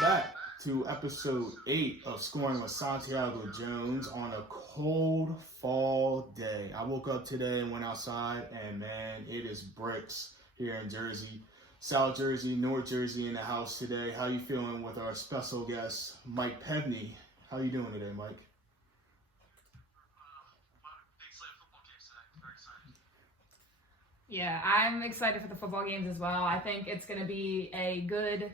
welcome back to episode 8 of Scoring with Santiago Jones on a cold fall day. I woke up today and went outside, and man, it is bricks here in Jersey. South Jersey, North Jersey in the house today. How you feeling with our special guest, Mike Pevney? How you doing today, Mike? Yeah, I'm excited for the football games as well. I think it's going to be a good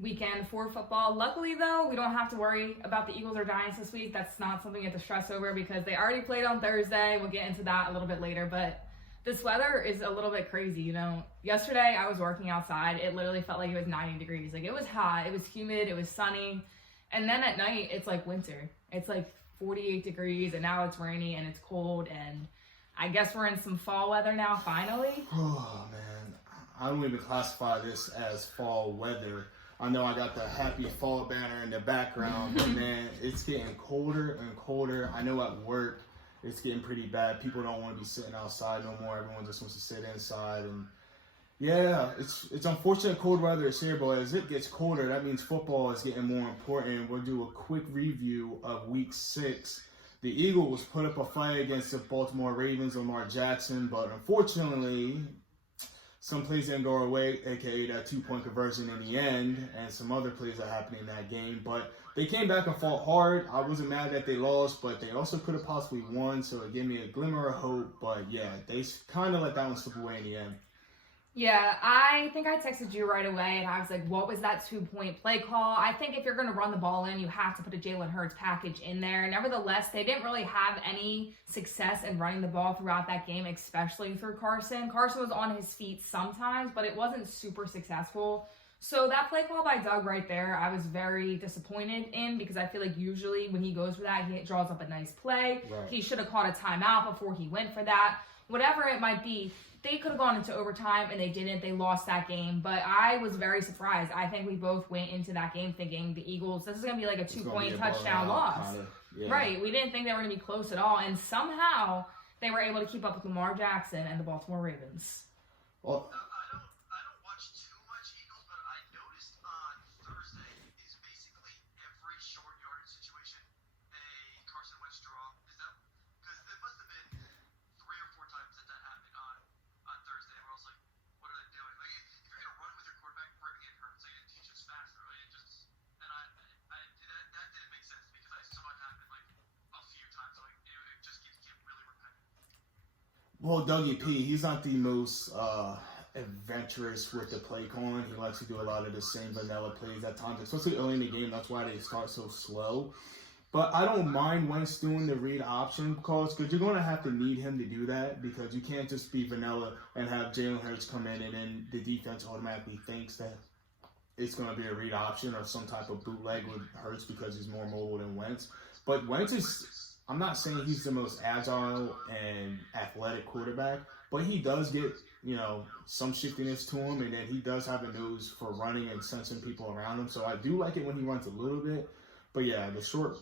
weekend for football. Luckily, though, we don't have to worry about the Eagles or Giants this week. That's not something you have to stress over because they already played on Thursday. We'll get into that a little bit later. But this weather is a little bit crazy, you know. Yesterday, I was working outside. It literally felt like it was 90 degrees. Like, it was hot. It was humid. It was sunny. And then at night, it's like winter. It's like 48 degrees, and now it's rainy, and it's cold, and I guess we're in some fall weather now, finally. Oh, man. I don't even classify this as fall weather. I know I got the happy fall banner in the background, but man, it's getting colder and colder. I know at work, it's getting pretty bad. People don't want to be sitting outside no more. Everyone just wants to sit inside. And yeah, it's unfortunate cold weather is here, but as it gets colder, that means football is getting more important. We'll do a quick review of week 6. The Eagles put up a fight against the Baltimore Ravens, Lamar Jackson, but unfortunately, some plays didn't go our way, aka that 2-point conversion in the end, and some other plays that happened in that game. But they came back and fought hard. I wasn't mad that they lost, but they also could have possibly won, so it gave me a glimmer of hope. But yeah, they kind of let that one slip away in the end. Yeah, I think I texted you right away, and I was like, what was that 2-point play call? I think if you're going to run the ball in, you have to put a Jalen Hurts package in there. Nevertheless, they didn't really have any success in running the ball throughout that game, especially through Carson. Carson was on his feet sometimes, but it wasn't super successful. So that play call by Doug right there, I was very disappointed in because I feel like usually when he goes for that, he draws up a nice play. Right. He should have caught a timeout before he went for that. Whatever it might be, they could have gone into overtime, and they didn't. They lost that game. But I was very surprised. I think we both went into that game thinking the Eagles, this is going to be like a 2-point touchdown loss. Kinda, yeah. Right. We didn't think they were going to be close at all. And somehow they were able to keep up with Lamar Jackson and the Baltimore Ravens. Well, I don't watch too much Eagles, but I noticed on Thursday is basically every short yardage situation a Carson Wentz draw. Is that because there must have been 3 or 4 times that happened on Thursday where I was like, what are they doing? Like if you're gonna run with your quarterback, bring in Hurts. Like he's just faster. Like it just and that didn't make sense because I saw it happen like a few times. Like it just keeps getting really repetitive. well, Dougie P, he's not the most adventurous with the play calling. He likes to do a lot of the same vanilla plays at times, especially early in the game. That's why they start so slow. But I don't mind Wentz doing the read option calls because you're going to have to need him to do that because you can't just be vanilla and have Jalen Hurts come in and then the defense automatically thinks that it's going to be a read option or some type of bootleg with Hurts because he's more mobile than Wentz. But Wentz is, I'm not saying he's the most agile and athletic quarterback, but he does get, you know, some shiftiness to him, and then he does have a nose for running and sensing people around him. So I do like it when he runs a little bit. But yeah, the short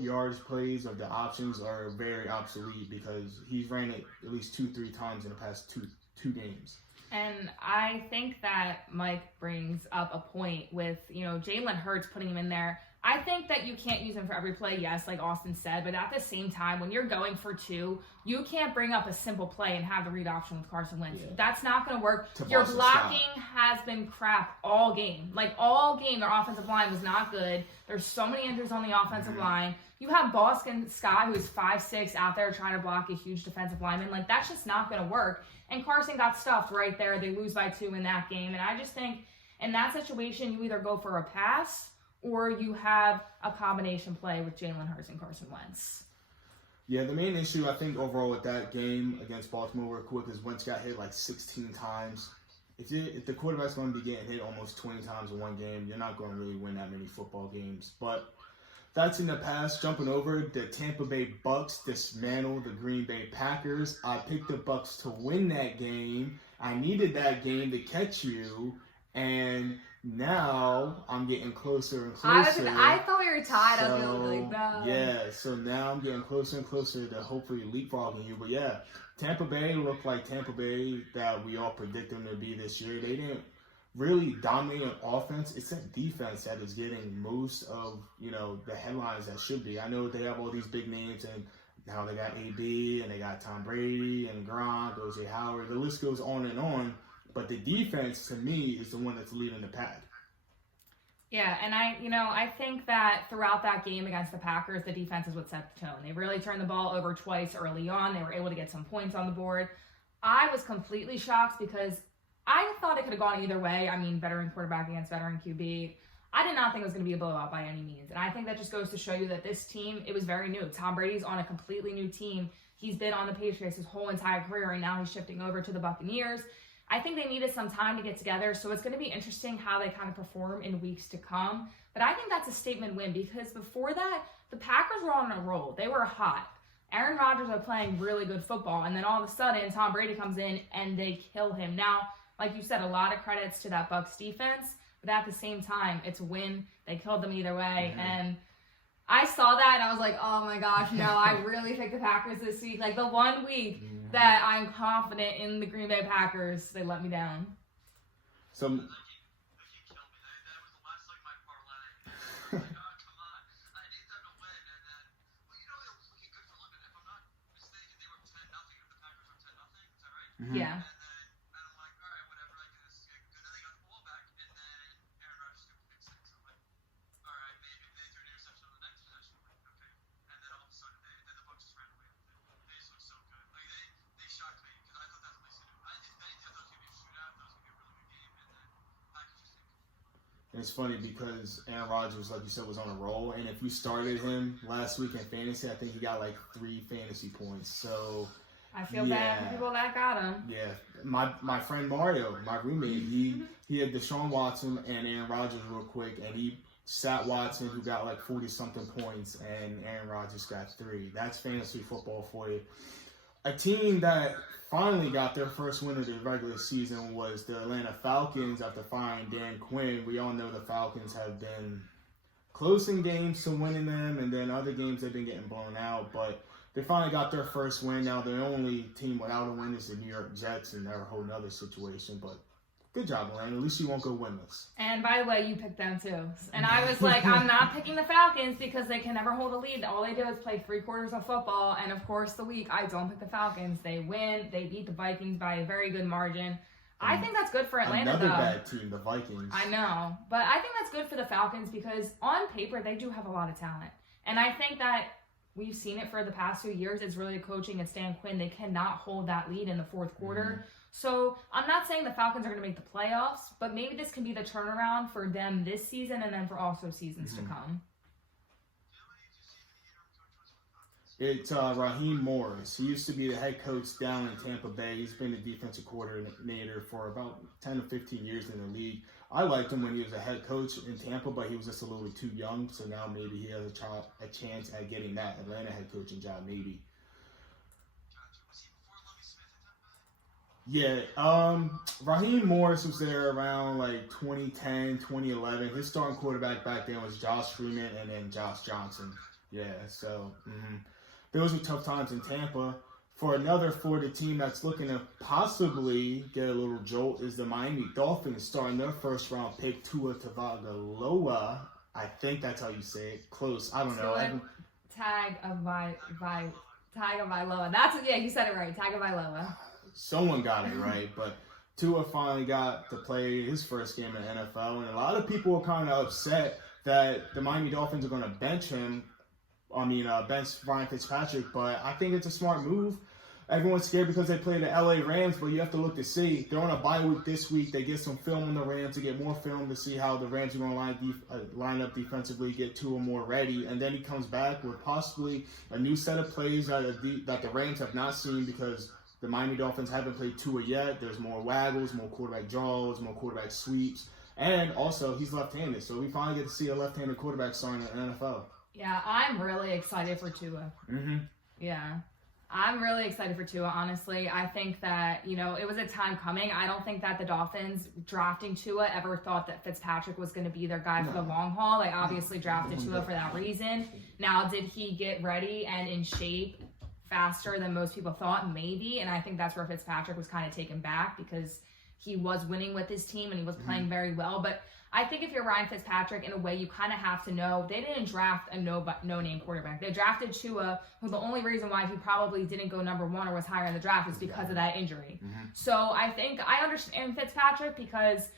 yardage plays of the options are very obsolete because he's ran it at least 2-3 times in the past two games. And I think that Mike brings up a point with, you know, Jalen Hurts putting him in there. I think that you can't use him for every play, yes, like Austin said, but at the same time, when you're going for 2, you can't bring up a simple play and have the read option with Carson Wentz. Yeah. That's not going to work. Your blocking has been crap all game. Like, all game, their offensive line was not good. There's so many injuries on the offensive line. You have Boston Scott, who is 5'6", out there trying to block a huge defensive lineman. Like, that's just not going to work. And Carson got stuffed right there. They lose by 2 in that game. And I just think in that situation, you either go for a pass or you have a combination play with Jalen Hurts and Carson Wentz. Yeah, the main issue I think overall with that game against Baltimore real quick is Wentz got hit like 16 times. If the quarterback's going to be getting hit almost 20 times in one game, you're not going to really win that many football games. But that's in the past. Jumping over, the Tampa Bay Bucks dismantled the Green Bay Packers. I picked the Bucks to win that game. I needed that game to catch you, and now I'm getting closer and closer. I thought we were tied. I feel like that. Yeah, so now I'm getting closer and closer to hopefully leapfrogging you. But yeah, Tampa Bay looked like Tampa Bay that we all predicted them to be this year. They didn't really dominating offense, it's that defense that is getting most of, the headlines that should be. I know they have all these big names, and now they got AB, and they got Tom Brady, and Gronk, O.J. Howard. The list goes on and on. But the defense, to me, is the one that's leading the pack. Yeah, and I think that throughout that game against the Packers, the defense is what set the tone. They really turned the ball over twice early on. They were able to get some points on the board. I was completely shocked because I thought it could have gone either way. I mean, veteran quarterback against veteran QB. I did not think it was going to be a blowout by any means. And I think that just goes to show you that this team, it was very new. Tom Brady's on a completely new team. He's been on the Patriots his whole entire career, and now he's shifting over to the Buccaneers. I think they needed some time to get together, so it's going to be interesting how they kind of perform in weeks to come. But I think that's a statement win because before that, the Packers were on a roll. They were hot. Aaron Rodgers was playing really good football, and then all of a sudden, Tom Brady comes in and they kill him. Now, like you said, a lot of credits to that Bucs defense, but at the same time, it's a win. They killed them either way, and I saw that and I was like, oh my gosh, no, I really picked the Packers this week. Like the 1 week that I'm confident in the Green Bay Packers, they let me down. So, They killed me. That was the last leg of my parlay. Like, oh, come on. I need them to win. And then, it was looking good for 11. If I'm not mistaken, they were 10-0. If the Packers were 10-0. Is that right? Yeah. And I'm like, all right, whatever. I guess. And then they got the ball back, and then Aaron Rodgers threw a pick six. I'm like, all right, maybe they threw an interception on the next possession. I'm like, okay. And then all of a sudden, then the Bucs just ran away with it. They just looked so good. Like they shocked me because I thought that's what they should do. If anything, I thought it was gonna be a shootout. That was gonna be a really good game, and then Packers just didn't. and it's funny because Aaron Rodgers, like you said, was on a roll. And if you started him last week in fantasy, I think he got like 3 fantasy points. So I feel bad for people that got him. yeah, my friend Mario, my roommate, he had Deshaun Watson and Aaron Rodgers real quick, and he sat Watson, who got like 40-something points, and Aaron Rodgers got 3. That's fantasy football for you. A team that finally got their first win of the regular season was the Atlanta Falcons after firing Dan Quinn. We all know the Falcons have been close in games to winning them, and then other games they've been getting blown out, but they finally got their first win. Now, the only team without a win is the New York Jets, and they're a whole nother situation. But good job, Atlanta. At least you won't go winless. And by the way, you picked them too. And I was like, I'm not picking the Falcons because they can never hold a lead. All they do is play 3 quarters of football. And of course, the week I don't pick the Falcons. They win. They beat the Vikings by a very good margin. I think that's good for Atlanta, Another though. bad team, the Vikings. I know. But I think that's good for the Falcons because on paper, they do have a lot of talent. And I think that we've seen it for the past 2 years. It's really coaching and Stan Quinn. They cannot hold that lead in the fourth quarter. So I'm not saying the Falcons are going to make the playoffs, but maybe this can be the turnaround for them this season and then for also seasons to come. It's Raheem Morris. He used to be the head coach down in Tampa Bay. He's been the defensive coordinator for about 10 to 15 years in the league. I liked him when he was a head coach in Tampa, but he was just a little too young. So now maybe he has a chance at getting that Atlanta head coaching job, maybe. Was he before Lovie Smith at Tampa Bay? Yeah, Raheem Morris was there around like 2010, 2011. His starting quarterback back then was Josh Freeman and then Josh Johnson. Yeah, so those were tough times in Tampa. For another Florida team that's looking to possibly get a little jolt is the Miami Dolphins, starting their first round pick, Tua Tagovailoa. I think that's how you say it. Close. I don't know. Tagovailoa. That's yeah, you said it right. Tagovailoa. Someone got it right, but Tua finally got to play his first game in the NFL, and a lot of people were kind of upset that the Miami Dolphins are going to bench him. Bench Ryan Fitzpatrick, but I think it's a smart move. Everyone's scared because they play the LA Rams, but you have to look to see. They're on a bye week this week. They get some film on the Rams to get more film to see how the Rams are going to line up defensively, get Tua more ready, and then he comes back with possibly a new set of plays that the Rams have not seen because the Miami Dolphins haven't played Tua yet. There's more waggles, more quarterback draws, more quarterback sweeps, and also he's left-handed, so we finally get to see a left-handed quarterback starting in the NFL. Yeah, I'm really excited for Tua. Yeah. I'm really excited for Tua, honestly. I think that, it was a time coming. I don't think that the Dolphins drafting Tua ever thought that Fitzpatrick was going to be their guy for the long haul. They obviously drafted Tua for that reason. Now, did he get ready and in shape faster than most people thought? Maybe. And I think that's where Fitzpatrick was kind of taken back because he was winning with his team and he was playing very well. But I think if you're Ryan Fitzpatrick, in a way, you kind of have to know they didn't draft a no-name quarterback. They drafted Tua, who the only reason why he probably didn't go number one or was higher in the draft is because of that injury. So I think I understand Fitzpatrick because,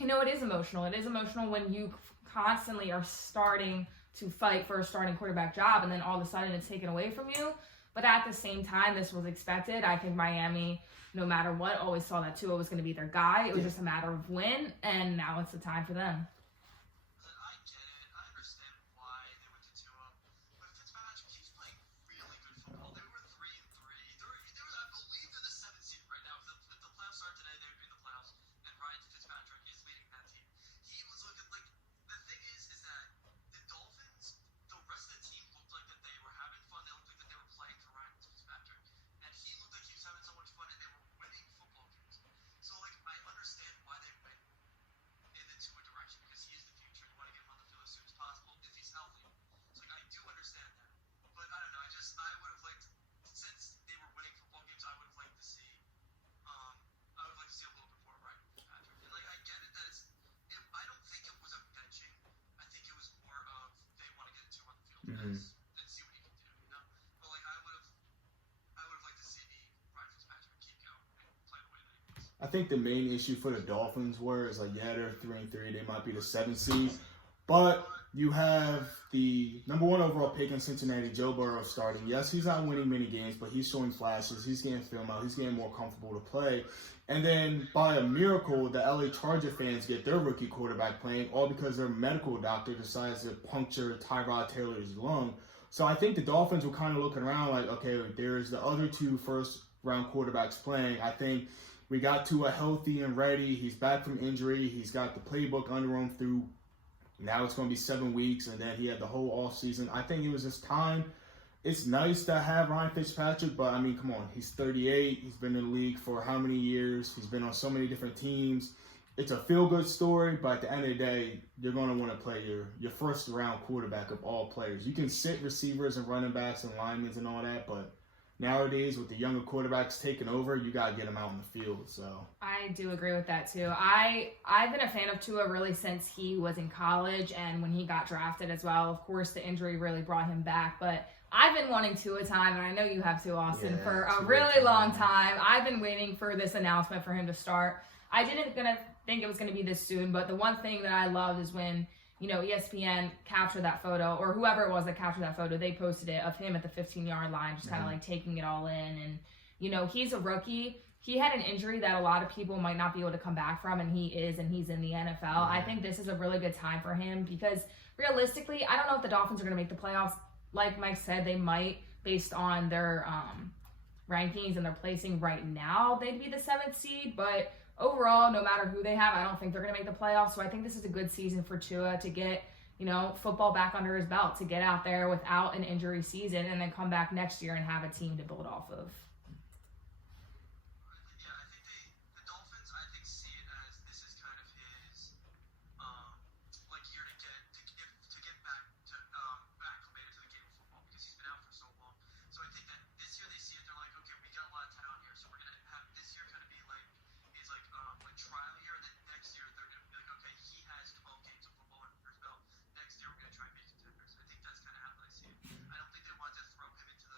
it is emotional. It is emotional when you constantly are starting to fight for a starting quarterback job and then all of a sudden it's taken away from you. But at the same time, this was expected. I think Miami, no matter what, always saw that Tua was going to be their guy. It was just a matter of when, and now it's the time for them. I get it. I understand why they went to Tua. But Fitzpatrick keeps playing really good football. They were 3-3. I believe they're the 7th seed right now. If the playoffs start today, they would be in the playoffs. And Ryan Fitzpatrick is leading that team. He was looking like the thing is that the Dolphins, the rest of the team looked like that they were having fun. They looked like that they were playing for Ryan Fitzpatrick. And he looked like he was having so much fun and they were winning football games. So I understand why they went in the Tua direction because he is the future. You want to get him on the field as soon as possible if he's healthy. So I do understand that. But I don't know. I would have liked, since they were winning football games, I would have liked to see a little bit more Ryan Fitzpatrick. And I get it that I don't think it was a benching. I think it was more of they want to get Tua on the field and see what he can do. But I would have liked to see Ryan Fitzpatrick keep going and play the way that he was. I think the main issue for the Dolphins is they're 3-3. They might be the 7th seed, but you have the number 1 overall pick in Cincinnati, Joe Burrow, starting. Yes, he's not winning many games, but he's showing flashes. He's getting film out. He's getting more comfortable to play. And then by a miracle, the LA Charger fans get their rookie quarterback playing, all because their medical doctor decides to puncture Tyrod Taylor's lung. So I think the Dolphins were kind of looking around like, okay, there's the other 2 first-round quarterbacks playing. I think we got Tua healthy and ready. He's back from injury. He's got the playbook under him through now it's going to be 7 weeks, and then he had the whole offseason. I think it was just time. It's nice to have Ryan Fitzpatrick, but, come on. He's 38. He's been in the league for how many years? He's been on so many different teams. It's a feel-good story, but at the end of the day, you're going to want to play your first-round quarterback of all players. You can sit receivers and running backs and linemen and all that, but nowadays, with the younger quarterbacks taking over, you got to get them out in the field. So I do agree with that, too. I've been a fan of Tua really since he was in college and when he got drafted as well. Of course, the injury really brought him back, but I've been wanting Tua time, and I know you have too, Austin, for a really long time. I've been waiting for this announcement for him to start. I didn't think it was going to be this soon, but the one thing that I loved is when ESPN captured that photo, or whoever it was that captured that photo, they posted it of him at the 15-yard line, just kind of taking it all in. And, he's a rookie. He had an injury that a lot of people might not be able to come back from, and he's in the NFL. I think this is a really good time for him because realistically, I don't know if the Dolphins are going to make the playoffs. Like Mike said, they might, based on their rankings and their placing right now, they'd be the 7th seed, but overall, no matter who they have, I don't think they're going to make the playoffs. So I think this is a good season for Tua to get, football back under his belt, to get out there without an injury season and then come back next year and have a team to build off of. Yeah, I think the Dolphins, see it as this is kind of his year to get back to acclimated to the game of football because he's been out for so long. So I think that this year they see it, they're like, okay, we got a lot of talent here, so we're gonna have this year kind of be his trial year, and then next year they're gonna be like, okay, he has 12 games of football under his belt. Next year we're gonna try and be contenders. I think that's kind of how I see it. I don't think they want to throw him into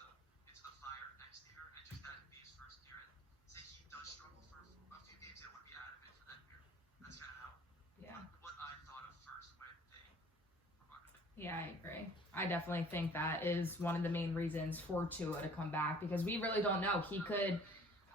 the fire next year and just that be his first year. And say he does struggle for a few games, they want to be out of it for that year. That's kind of how what I thought of first when they were brought in. Yeah, I agree. I definitely think that is one of the main reasons for Tua to come back because we really don't know. He could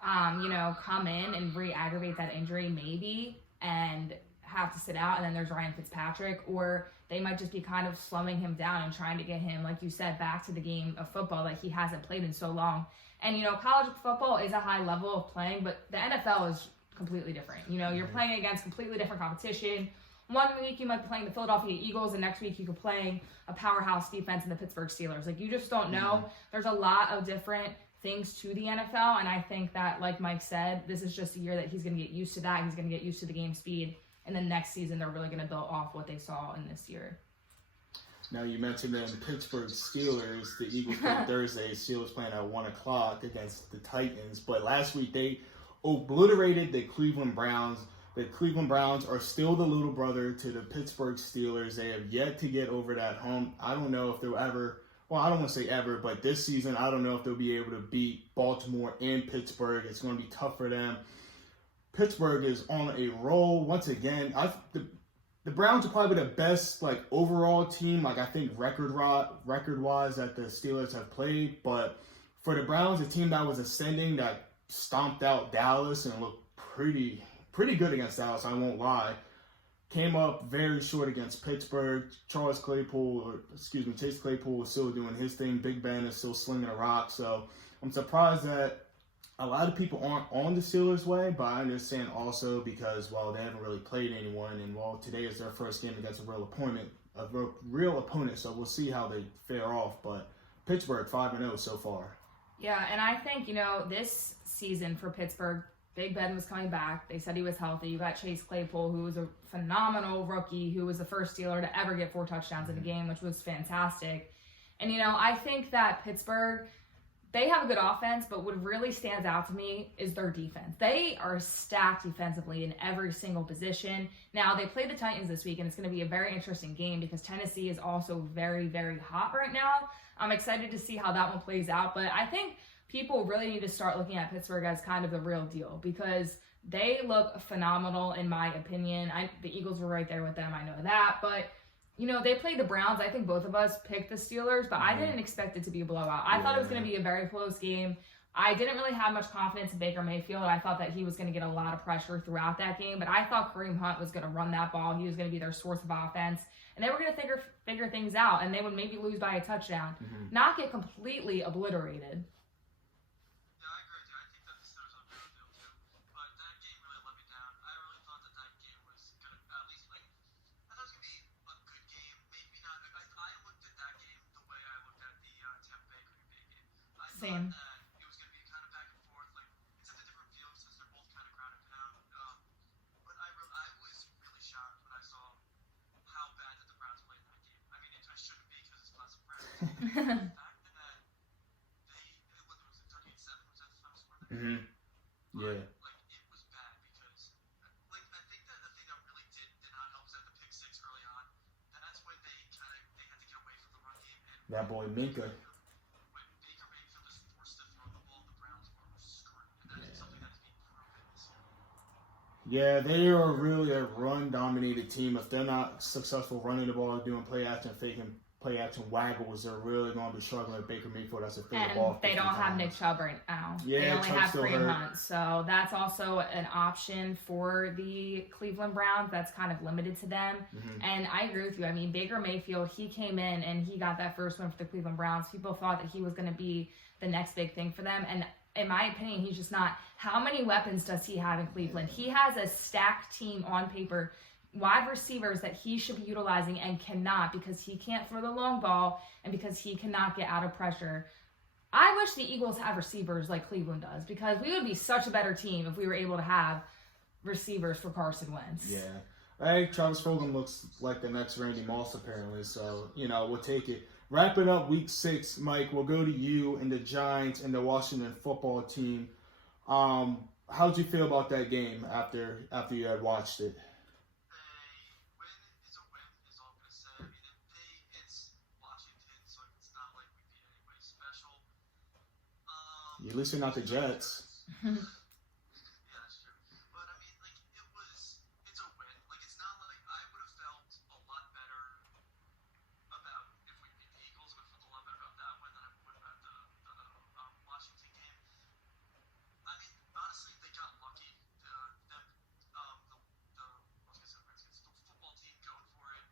come in and re-aggravate that injury maybe and have to sit out, and then there's Ryan Fitzpatrick, or they might just be kind of slowing him down and trying to get him, like you said, back to the game of football that he hasn't played in so long. And, college football is a high level of playing, but the NFL is completely different. You're playing against completely different competition. One week you might be playing the Philadelphia Eagles, and next week you could play a powerhouse defense in the Pittsburgh Steelers. You just don't know. There's a lot of different things to the NFL, and I think that, like Mike said, this is just a year that he's going to get used to that. He's going to get used to the game speed, and then next season they're really going to build off what they saw in this year. Now you mentioned the Pittsburgh Steelers. The Eagles play Thursday. Steelers playing at 1 o'clock against the Titans, but last week they obliterated the Cleveland Browns. The Cleveland Browns are still the little brother to the Pittsburgh Steelers. They have yet to get over that hump. I don't know if they'll ever, well, I don't want to say ever, but this season, I don't know if they'll be able to beat Baltimore and Pittsburgh. It's going to be tough for them. Pittsburgh is on a roll once again. The Browns are probably the best overall team, I think record-wise that the Steelers have played. But for the Browns, a team that was ascending, that stomped out Dallas and looked pretty good against Dallas, I won't lie, came up very short against Pittsburgh. Chase Claypool is still doing his thing. Big Ben is still slinging a rock. So I'm surprised that a lot of people aren't on the Steelers' way, but I understand also because, they haven't really played anyone, and, today is their first game against a real opponent, so we'll see how they fare off. But Pittsburgh, 5-0 so far. Yeah, and I think, this season for Pittsburgh, Big Ben was coming back. They said he was healthy. You got Chase Claypool, who was a phenomenal rookie, who was the first Steeler to ever get 4 touchdowns in a game, which was fantastic. And, I think that Pittsburgh, they have a good offense, but what really stands out to me is their defense. They are stacked defensively in every single position. Now, they play the Titans this week, and it's going to be a very interesting game because Tennessee is also very, very hot right now. I'm excited to see how that one plays out, but I think people really need to start looking at Pittsburgh as kind of the real deal because they look phenomenal, in my opinion. The Eagles were right there with them, I know that, but they played the Browns. I think both of us picked the Steelers, but I didn't expect it to be a blowout. I thought it was going to be a very close game. I didn't really have much confidence in Baker Mayfield. I thought that he was going to get a lot of pressure throughout that game, but I thought Kareem Hunt was going to run that ball. He was going to be their source of offense, and they were going to figure things out, and they would maybe lose by a touchdown, not get completely obliterated. Same. It was going to be kind of back and forth. It's at a different field since they're both kind of ground and pound. But I was really shocked when I saw how bad that the Browns played in that game. I mean, I shouldn't be because it's classic Browns. The fact that what was it, 38-7? Was that the final score there? Yeah. It was bad because, I think that the thing that really did not help was that the pick six early on. And that's when they had to get away from the run game. And That boy Minka. Yeah, they are really a run-dominated team. If they're not successful running the ball, doing play-action, faking play-action waggles, they're really going to be struggling with Baker Mayfield. That's a thing. And they don't have Nick Chubb right now. Yeah, they only Chubb's have still Kareem hurt. Hunt. So that's also an option for the Cleveland Browns that's kind of limited to them. And I agree with you. I mean, Baker Mayfield, he came in and he got that first win for the Cleveland Browns. People thought that he was going to be the next big thing for them. And in my opinion, he's just not. How many weapons does he have in Cleveland? He has a stacked team on paper, wide receivers that he should be utilizing and cannot because he can't throw the long ball and because he cannot get out of pressure. I wish the Eagles have receivers like Cleveland does because we would be such a better team if we were able to have receivers for Carson Wentz. Yeah. Hey, Travis Fulgham looks like the next Randy Moss apparently, so, we'll take it. Wrapping up week 6, Mike, we'll go to you and the Giants and the Washington football team. How'd you feel about that game after you had watched it? A win is a win, is all I'm going to say. I mean, it's Washington, so it's not like we beat anybody special. At least you're not the Jets. Yeah, that's true. But, I mean, it's a win. It's not like I would have felt a lot better about if we beat the Eagles. I would have felt a lot better about that win than I would about the Washington game. I mean, honestly, they got lucky. The football team going for it.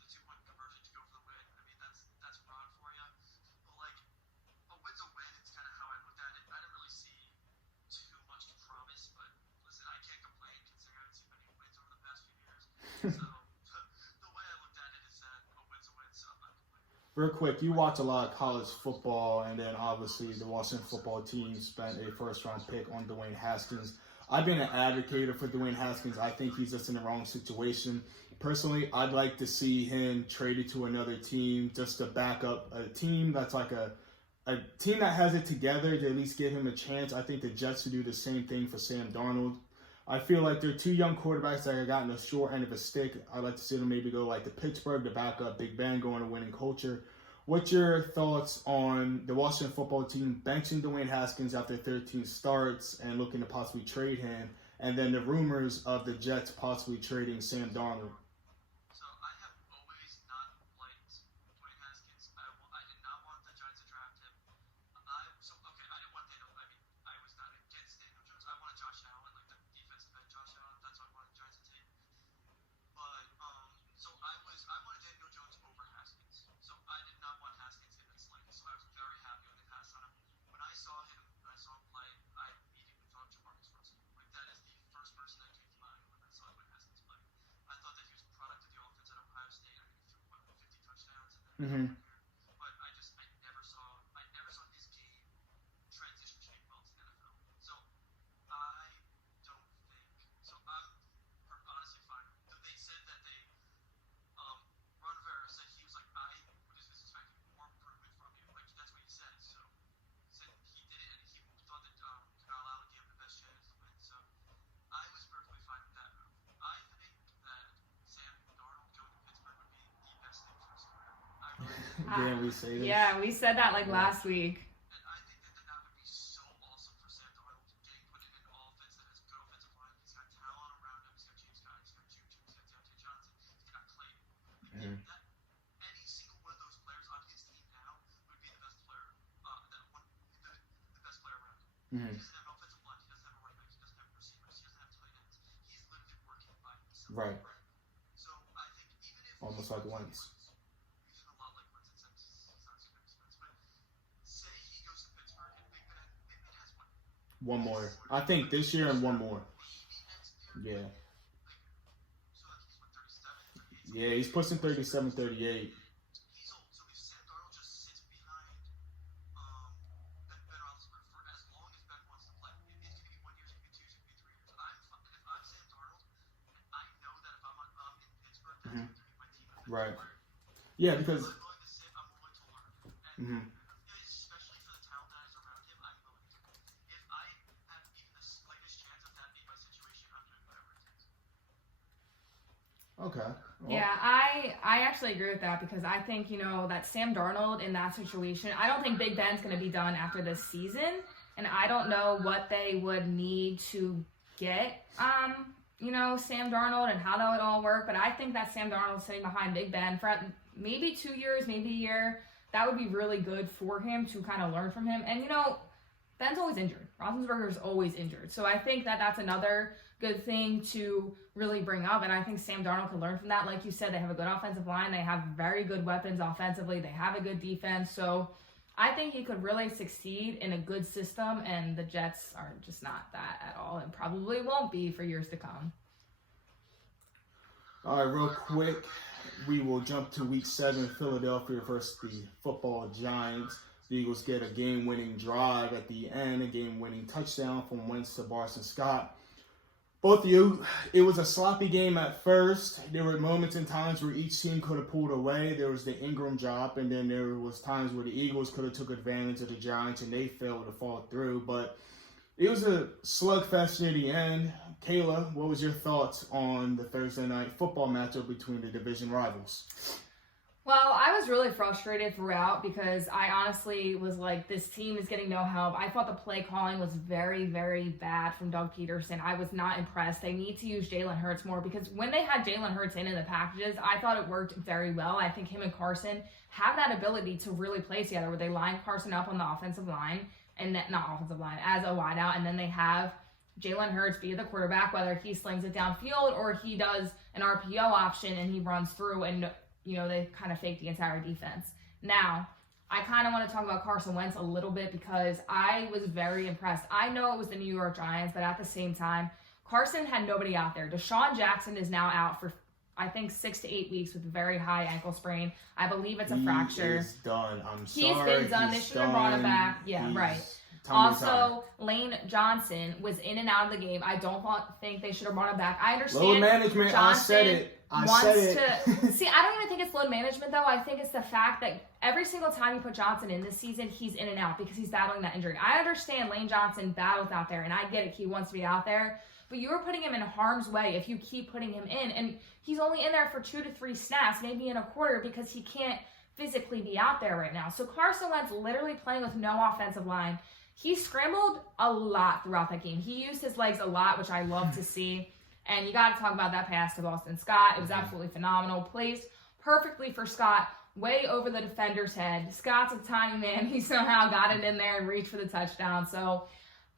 The 2-point conversion to go for the win. I mean, that's broad for you. But a win's a win. It's kind of how I looked at it. I didn't really see too much promise, but listen, I can't complain considering I haven't seen many wins over the past few years. So the way I looked at it is that a win's a win. So I'm not complaining. Real quick, you watch a lot of college football, and then obviously the Washington football team spent a first-round pick on Dwayne Haskins. I've been an advocate for Dwayne Haskins. I think he's just in the wrong situation. Personally, I'd like to see him traded to another team just to back up a team that's like a a team that has it together to at least give him a chance. I think the Jets should do the same thing for Sam Darnold. I feel like they're two young quarterbacks that have gotten the short end of a stick. I'd like to see them maybe go like to Pittsburgh to back up Big Ben, going to winning culture. What's your thoughts on the Washington football team benching Dwayne Haskins after 13 starts and looking to possibly trade him? And then the rumors of the Jets possibly trading Sam Darnold. So I have always not liked Dwayne Haskins. I did not want the Giants to draft him. I didn't want Daniel. I was not against Daniel Jones. I wanted Josh Allen, like the defensive end Josh Allen. That's what I wanted the Giants to take. But I wanted Daniel Jones over Haskins. So I did not want Haskins in the slightest. So I was very happy when they passed on him. When I saw him play, I immediately thought of Jamarcus Russell. Like that is the first person that came to mind when I saw Dwayne Haskins play. I thought that he was a product of the offense at Ohio State. I mean, he threw 50 touchdowns and then but I never saw his game transition shape well to the NFL. So I don't think so. I'm honestly fine. They said that Ron Rivera said he was like, I was expecting more improvement from you. Like that's what he said. So he said he did it, and he thought that Kyle Allen gave him the best chance to win. So I was perfectly fine with that move. I think that Sam Darnold going to Pittsburgh would be the best thing for his career. I really do. Didn't we say this? Yeah, we said that like last week. And I think that would be so awesome for Sam Darnold, getting put in an offense that has good offensive line. He's got talent around him. He's got James Conner. He's got Juju. He's got Deontay Johnson. He's got Clayton. Any single one of those players on his team now would be the best player. The best player around him. He doesn't have an offensive line. He doesn't have a running back. He doesn't have receivers. He doesn't have tight ends. He's literally working by himself. Right. So I think even if Almost like Wentz. he's a lot like Wentz in sense he's not super expensive, but say he goes to Pittsburgh and Big Ben has One more. I think this year and one more. maybe next year. Yeah. So he's what 37, 38. Yeah, he's pushing 37, 38. He's old. So if Sam Darnold just sits behind Ben Roethlisberger for as long as Ben wants to play, it's going to be 1 year, it's going to be 2 years, it's going to be 3 years. If I'm Sam Darnold, I know that if I'm in Pittsburgh, that's going to be my team. Right. Yeah, because I'm willing to sit, I'm willing to learn. And especially for the talent that is around him, I'm willing to. If I have even the slightest chance of that being my situation, I'm doing whatever it takes. okay. Well, Yeah, I actually agree with that because I think, that Sam Darnold in that situation, I don't think Big Ben's going to be done after this season. And I don't know what they would need to get, Sam Darnold and how that would all work. But I think that Sam Darnold sitting behind Big Ben for maybe 2 years, maybe a year, that would be really good for him to kind of learn from him. And, Ben's always injured. Roethlisberger's always injured. So I think that that's another good thing to really bring up. And I think Sam Darnold can learn from that. Like you said, they have a good offensive line. They have very good weapons offensively. They have a good defense. So I think he could really succeed in a good system. And the Jets are just not that at all and probably won't be for years to come. All right, real quick, we will jump to Week 7, Philadelphia versus the football Giants. The Eagles get a game-winning drive at the end, a game-winning touchdown from Wentz to Boston Scott. Both of you, it was a sloppy game at first. There were moments and times where each team could have pulled away. There was the Ingram drop, and then there was times where the Eagles could have took advantage of the Giants, and they failed to fall through. But it was a slugfest near the end. Kayla, what was your thoughts on the Thursday night football matchup between the division rivals? Well, I was really frustrated throughout because I honestly was like, this team is getting no help. I thought the play calling was very, very bad from Doug Peterson. I was not impressed. They need to use Jalen Hurts more because when they had Jalen Hurts in the packages, I thought it worked very well. I think him and Carson have that ability to really play together where they line Carson up on the offensive line and not offensive line as a wideout, and then they have Jalen Hurts be the quarterback, whether he slings it downfield or he does an RPO option and he runs through and they kind of fake the entire defense. Now, I kind of want to talk about Carson Wentz a little bit because I was very impressed. I know it was the New York Giants, but at the same time, Carson had nobody out there. Deshaun Jackson is now out for, I think, 6 to 8 weeks with a very high ankle sprain. I believe it's a fracture. He's done. I'm He's sorry. been done. They should have brought him back. Yeah, right. Also, Lane Johnson was in and out of the game. I don't think they should have brought him back. I understand. Load management. Johnson I said it. See, I don't even think it's load management, though. I think it's the fact that every single time you put Johnson in this season, he's in and out because he's battling that injury. I understand Lane Johnson battles out there, and I get it. He wants to be out there. But you are putting him in harm's way if you keep putting him in. And he's only in there for 2 to 3 snaps, maybe in a quarter, because he can't physically be out there right now. So Carson Wentz literally playing with no offensive line. He scrambled a lot throughout that game. He used his legs a lot, which I love to see. And you got to talk about that pass to Boston Scott. It was absolutely phenomenal. Placed perfectly for Scott, way over the defender's head. Scott's a tiny man. He somehow got it in there and reached for the touchdown. So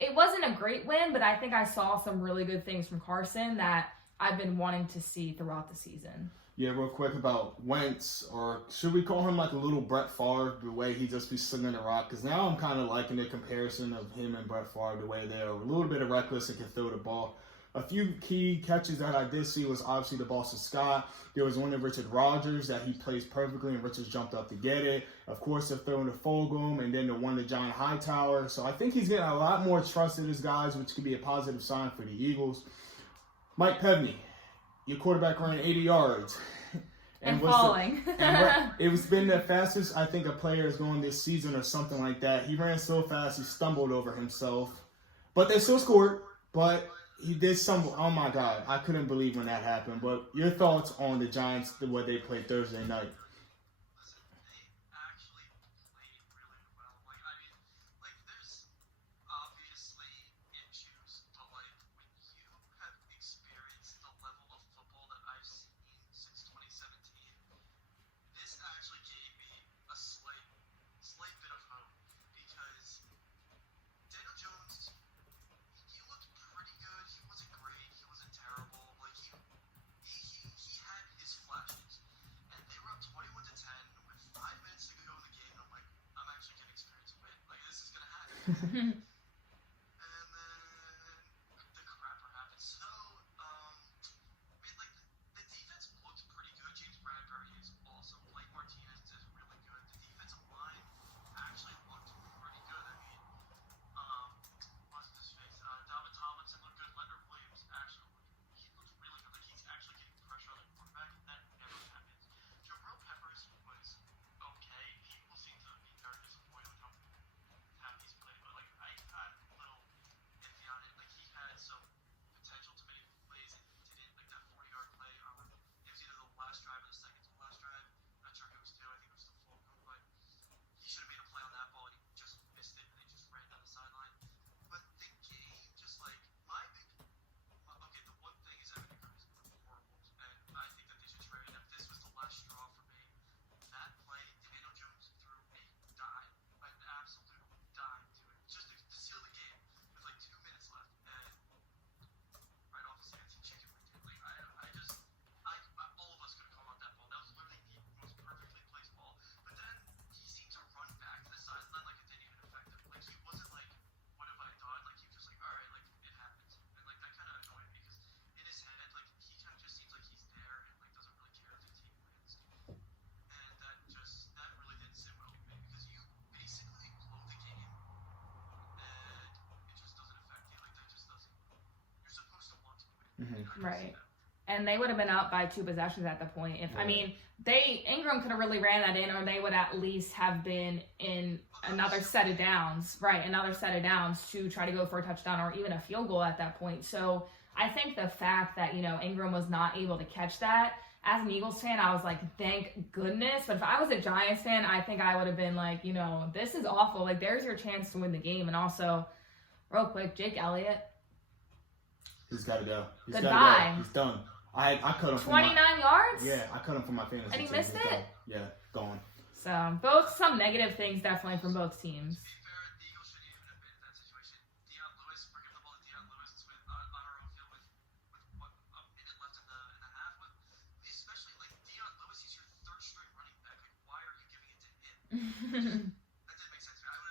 it wasn't a great win, but I think I saw some really good things from Carson that I've been wanting to see throughout the season. Yeah, real quick about Wentz, or should we call him like a little Brett Favre, the way he just be slinging the rock? Because now I'm kind of liking the comparison of him and Brett Favre, the way they're a little bit of reckless and can throw the ball. A few key catches that I did see was obviously the Boston Scott. There was one of Richard Rodgers that he plays perfectly, and Richards jumped up to get it. Of course, the throw to Fulgham, and then the one to John Hightower. So I think he's getting a lot more trust in his guys, which could be a positive sign for the Eagles. Mike Pevney, your quarterback ran 80 yards. And falling. It's been the fastest, I think, a player is going this season or something like that. He ran so fast, he stumbled over himself. But they still scored. But he did some, oh my God, I couldn't believe when that happened. But your thoughts on the Giants, the way they played Thursday night? And then the crapper happened. So, the defense looks pretty good. James Bradbury is awesome. Blake Martinez is really good. The defensive line actually looked pretty good. I mean, what's his face? Dalvin Tomlinson looked good. Leonard Williams actually he looks really good. Like, he's actually getting pressure on the quarterback. That never happens. Jabril Peppers was okay. People seem to be very disappointed with how he's played, but like I'm a little iffy on it. Like he had some potential to make plays and didn't. Like that 40-yard play on it was either the last drive or the second to last drive. I'm not sure if it was two. I think it was the full goal, but he should have made a play on that ball and he just missed it and they just ran down the sideline. But the game, just like the one thing is Evan Ingram is horrible, and I think that they should trade him. This was the last straw for me. That play, Daniel Jones threw a dime, an absolute dime to it, just to seal the game with like 2 minutes left, and right off his hands, he chicken winged it. Like all of us could have called out that ball. That was literally the most perfectly placed ball. But then he seemed to run back to the sideline like it didn't even affect him. Like he wasn't like, what have I done? Like he was just like, all right, like it happens, and like that kind of annoyed me because in his head, like he kind of just seems like he's there and like doesn't really care if the team wins. And that really didn't sit well with me because you basically blow the game and it just doesn't affect you. Like that just doesn't. You're supposed to want to win. Mm-hmm. Right. And they would have been up by 2 possessions at the point. Ingram could have really ran that in, or they would at least have been in another set of downs, right? Another set of downs to try to go for a touchdown or even a field goal at that point. So I think the fact that, Ingram was not able to catch that, as an Eagles fan, I was like, thank goodness. But if I was a Giants fan, I think I would have been like, this is awful. Like, there's your chance to win the game. And also, real quick, Jake Elliott. He's got to go. Goodbye. He's done. I cut him 29 yards? Yeah, I cut him from my fantasy And he team. missed He's it? gone. Yeah, gone. So, some negative things definitely from both teams. To be fair, the Eagles shouldn't even have been in that situation. Deion Lewis, we're giving the ball to Deion Lewis with on our own field with what, a minute left in the half. But especially like Deion Lewis, he's your third string running back. Like, why are you giving it to him? That didn't make sense to me.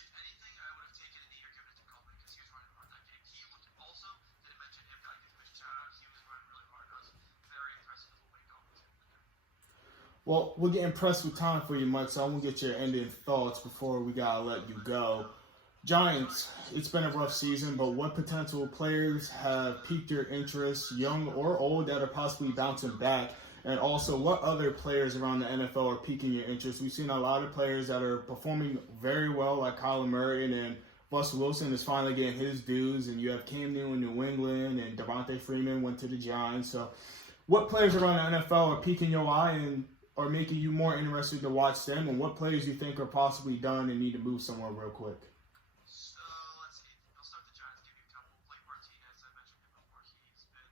If anything, I would have taken a knee or given it to Coleman because he was running hard that game. He looked also, didn't mention him, gotta give him a shout out. He was running really hard. I was very impressed with the way Coleman was able to do. Well, we're getting pressed with time for you, Mike, so I want to get your ending thoughts before we got to let you go. Giants, it's been a rough season, but what potential players have piqued your interest, young or old, that are possibly bouncing back? And also, what other players around the NFL are piquing your interest? We've seen a lot of players that are performing very well, like Kyler Murray, and then Russell Wilson is finally getting his dues, and you have Cam Newton in New England, and Devontae Freeman went to the Giants. So what players around the NFL are piquing your eye and are making you more interested to watch them, and what players you think are possibly done and need to move somewhere real quick? So let's see. I'll start with the Giants. Give you a couple. Blake Martinez, I mentioned him before. He's been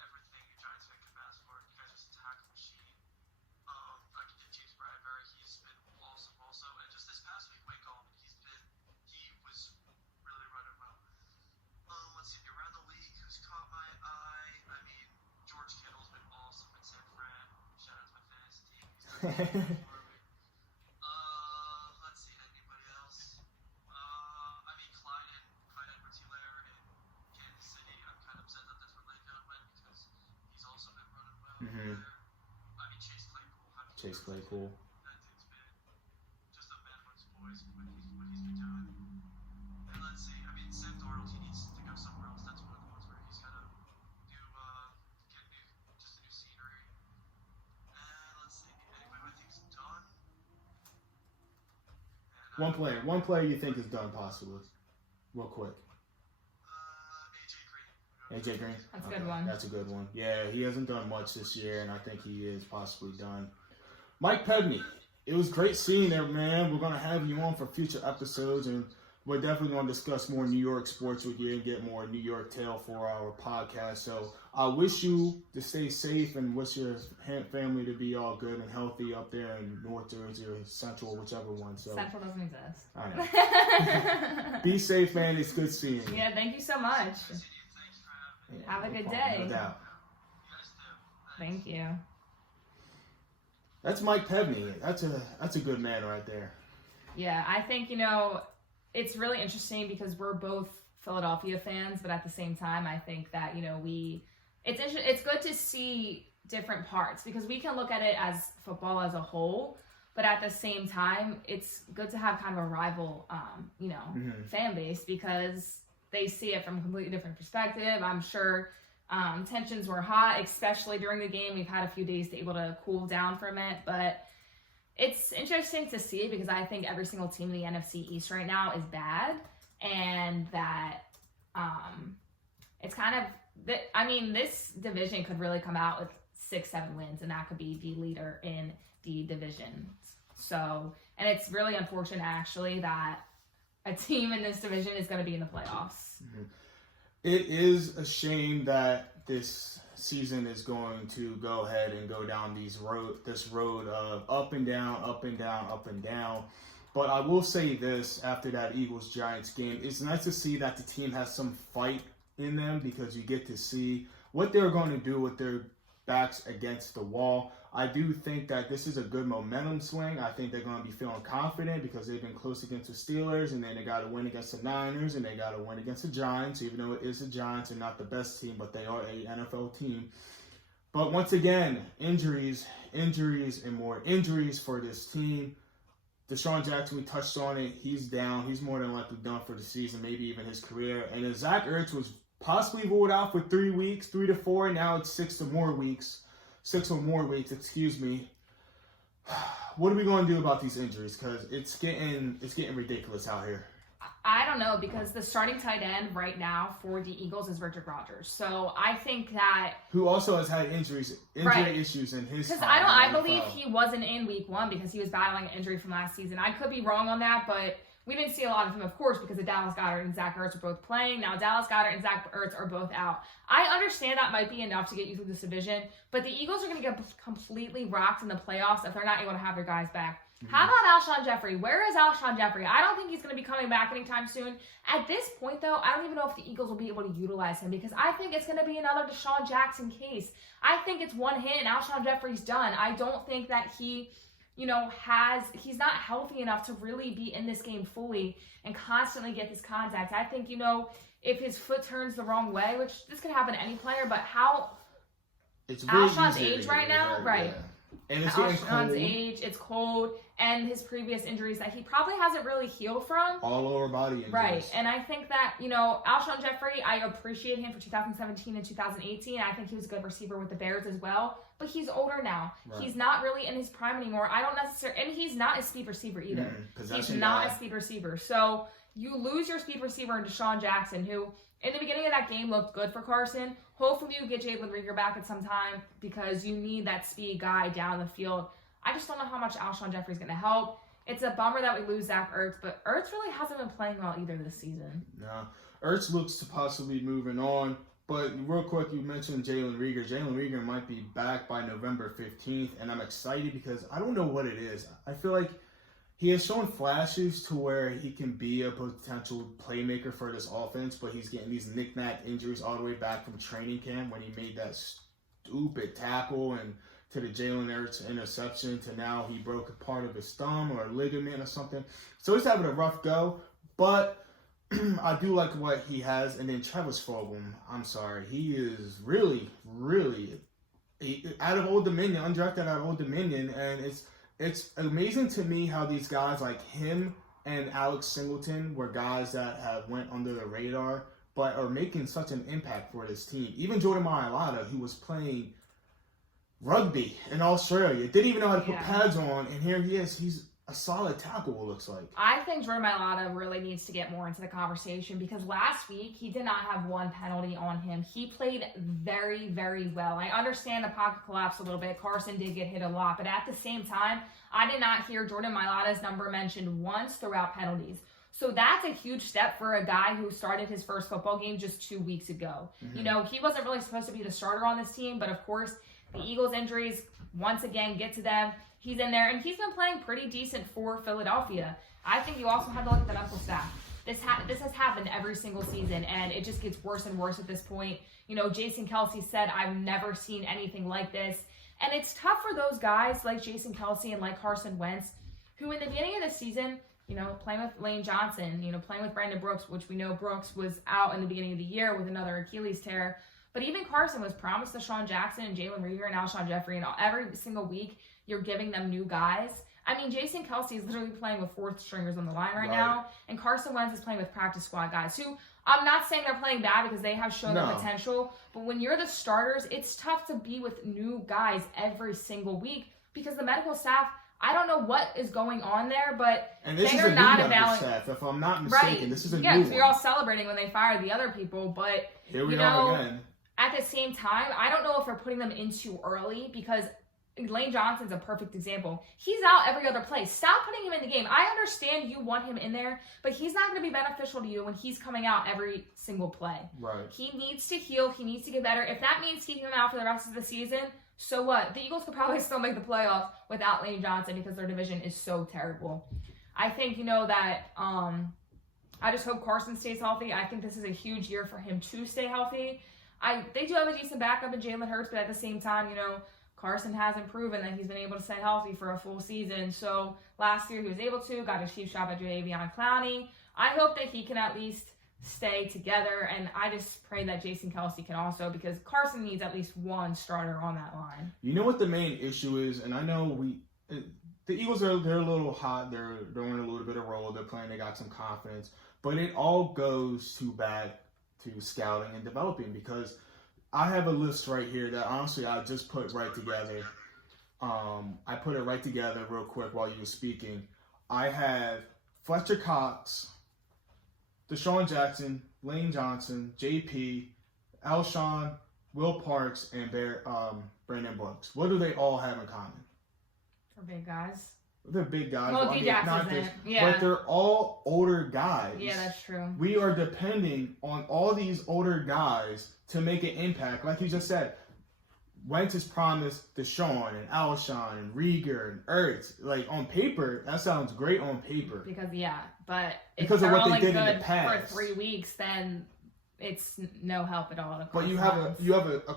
everything a Giants fan could ask for. The guy's just a tackle machine. I can get James Bradbury. He's been awesome also. And just this past week, Wayne Gallman, he was really running well. Let's see. Around the league, who's caught my eye? I mean, George Kittle's been awesome in San Fran. Shout out to my fantasy team. He's done let's see. Anybody else? I mean, Clyde Edwards-Helaire in Kansas City. I'm kind of upset that that's where Le'Veon went because he's also been running well there. I mean, Chase Claypool. Chase Claypool. That dude's been just a man amongst boys. What he's been doing. And let's see. I mean, Sam Darnold. He needs to go somewhere else. That's one of the ones where he's got to get just a new scenery. And let's see. Anybody I think's done. And, One player you think is done possibly, real quick. AJ Green. AJ Green. That's a good one. That's a good one. Yeah, he hasn't done much this year, and I think he is possibly done. Mike Pebney, it was great seeing you, man. We're going to have you on for future episodes, and we're definitely going to discuss more New York sports with you and get more New York tail for our podcast. So I wish you to stay safe and wish your family to be all good and healthy up there in North Jersey or Central, whichever one. So Central doesn't exist. I know. Be safe, man. It's good seeing you. Yeah, thank you so much. Thanks for having me. Have a good problem, day. No doubt. You guys too. Thank you. That's Mike Pebney. That's a good man right there. Yeah, I think, it's really interesting because we're both Philadelphia fans, but at the same time, I think that, it's good to see different parts because we can look at it as football as a whole, but at the same time, it's good to have kind of a rival, fan base because they see it from a completely different perspective. I'm sure tensions were hot, especially during the game. We've had a few days to able to cool down from it, but it's interesting to see because I think every single team in the NFC East right now is bad, and that it's kind of this division could really come out with 6-7 wins, and that could be the leader in the division. So, and it's really unfortunate actually that a team in this division is going to be in the playoffs. It is a shame that this season is going to go ahead and go down this road of up and down, up and down, up and down. But I will say this, after that Eagles-Giants game, it's nice to see that the team has some fight in them because you get to see what they're going to do with their backs against the wall. I do think that this is a good momentum swing. I think they're going to be feeling confident because they've been close against the Steelers, and then they got to win against the Niners, and they got to win against the Giants, even though it is the Giants and not the best team, but they are a NFL team. But once again, injuries, and more injuries for this team. Deshaun Jackson, we touched on it. He's down. He's more than likely done for the season, maybe even his career. And then Zach Ertz was possibly ruled out for 3 weeks, 3 to 4, and now it's 6 or more weeks, excuse me. What are we going to do about these injuries? Because it's getting ridiculous out here. I don't know, because the starting tight end right now for the Eagles is Richard Rodgers. So I think that who also has had injury right. issues in his because time. I believe he wasn't in week 1 because he was battling an injury from last season. I could be wrong on that, but we didn't see a lot of him, of course, because of Dallas Goedert and Zach Ertz are both playing. Now Dallas Goedert and Zach Ertz are both out. I understand that might be enough to get you through this division, but the Eagles are going to get completely rocked in the playoffs if they're not able to have their guys back. How about Alshon Jeffrey? Where is Alshon Jeffrey? I don't think he's going to be coming back anytime soon. At this point, though, I don't even know if the Eagles will be able to utilize him because I think it's going to be another Deshaun Jackson case. I think it's one hit and Alshon Jeffrey's done. I don't think that he's not healthy enough to really be in this game fully and constantly get this contact. I think, if his foot turns the wrong way, which this could happen to any player, but how it's really Alshon's age right now, right? Yeah. And it's Alshon's age, it's cold, and his previous injuries that he probably hasn't really healed from. All lower body injuries. Right. And I think that, Alshon Jeffrey, I appreciate him for 2017 and 2018. I think he was a good receiver with the Bears as well. But he's older now. Right. He's not really in his prime anymore. I don't necessarily, and he's not a speed receiver either. He's not a speed receiver. So you lose your speed receiver in Deshaun Jackson, who in the beginning of that game looked good for Carson. Hopefully you get Jalen Reagor back at some time because you need that speed guy down the field. I just don't know how much Alshon Jeffrey's going to help. It's a bummer that we lose Zach Ertz, but Ertz really hasn't been playing well either this season. No. Ertz looks to possibly moving on. But real quick, you mentioned Jalen Reagor. Jalen Reagor might be back by November 15th, and I'm excited because I don't know what it is. I feel like he has shown flashes to where he can be a potential playmaker for this offense, but he's getting these knick-knack injuries all the way back from training camp when he made that stupid tackle and to the Jalen Hurts interception to now he broke a part of his thumb or a ligament or something. So he's having a rough go, but I do like what he has. And then Travis Fulgham, I'm sorry, he is really, really out of Old Dominion, undrafted out of Old Dominion, and it's amazing to me how these guys like him and Alex Singleton were guys that have went under the radar, but are making such an impact for this team. Even Jordan Mailata, who was playing rugby in Australia, didn't even know how to put pads on, and here he is. He's a solid tackle, it looks like. I think Jordan Mailata really needs to get more into the conversation because last week he did not have one penalty on him. He played very, very well. I understand the pocket collapsed a little bit. Carson did get hit a lot, but at the same time, I did not hear Jordan Mailata's number mentioned once throughout penalties. So that's a huge step for a guy who started his first football game just 2 weeks ago. Mm-hmm. He wasn't really supposed to be the starter on this team, but of course, the Eagles' injuries once again get to them. He's in there, and he's been playing pretty decent for Philadelphia. I think you also have to look at the medical staff. This has happened every single season, and it just gets worse and worse at this point. Jason Kelce said, I've never seen anything like this. And it's tough for those guys like Jason Kelce and like Carson Wentz, who in the beginning of the season, playing with Lane Johnson, playing with Brandon Brooks, which we know Brooks was out in the beginning of the year with another Achilles tear. But even Carson was promised Deshaun Jackson and Jalen Reagor and Alshon Jeffrey, and every single week you're giving them new guys. I mean, Jason Kelce is literally playing with fourth stringers on the line right now, and Carson Wentz is playing with practice squad guys who I'm not saying they're playing bad because they have shown their potential, but when you're the starters, it's tough to be with new guys every single week because the medical staff, I don't know what is going on there, but they are not evaluating. Staff, if I'm not mistaken, this is a new one. Yeah, because we're all celebrating when they fired the other people, but here we are again. At the same time, I don't know if they're putting them in too early because Lane Johnson's a perfect example. He's out every other play. Stop putting him in the game. I understand you want him in there, but he's not going to be beneficial to you when he's coming out every single play. Right. He needs to heal. He needs to get better. If that means keeping him out for the rest of the season, so what? The Eagles could probably still make the playoffs without Lane Johnson because their division is so terrible. I think, that I just hope Carson stays healthy. I think this is a huge year for him to stay healthy. They do have a decent backup in Jalen Hurts, but at the same time, Carson hasn't proven that he's been able to stay healthy for a full season. So last year he was able to, got a cheap shot by Jadeveon Clowney. I hope that he can at least stay together, and I just pray that Jason Kelce can also, because Carson needs at least one starter on that line. You know what the main issue is, and I know the Eagles they're a little hot. They're in a little bit of roll. They're playing. They got some confidence, but it all goes back to scouting and developing, because I have a list right here that honestly I just put right together. I put it right together real quick while you were speaking. I have Fletcher Cox, Deshaun Jackson, Lane Johnson, JP, Alshon, Will Parks, and Brandon Brooks. What do they all have in common? They're big guys. They're big guys. Well, but they're all older guys. Yeah, that's true. We are depending on all these older guys to make an impact. Like you just said, Wentz has promised Deshaun and Alshon and Reagor and Ertz. Like, on paper, that sounds great on paper. Because of what only they did in good the past. for 3 weeks, then it's no help at all. But you have a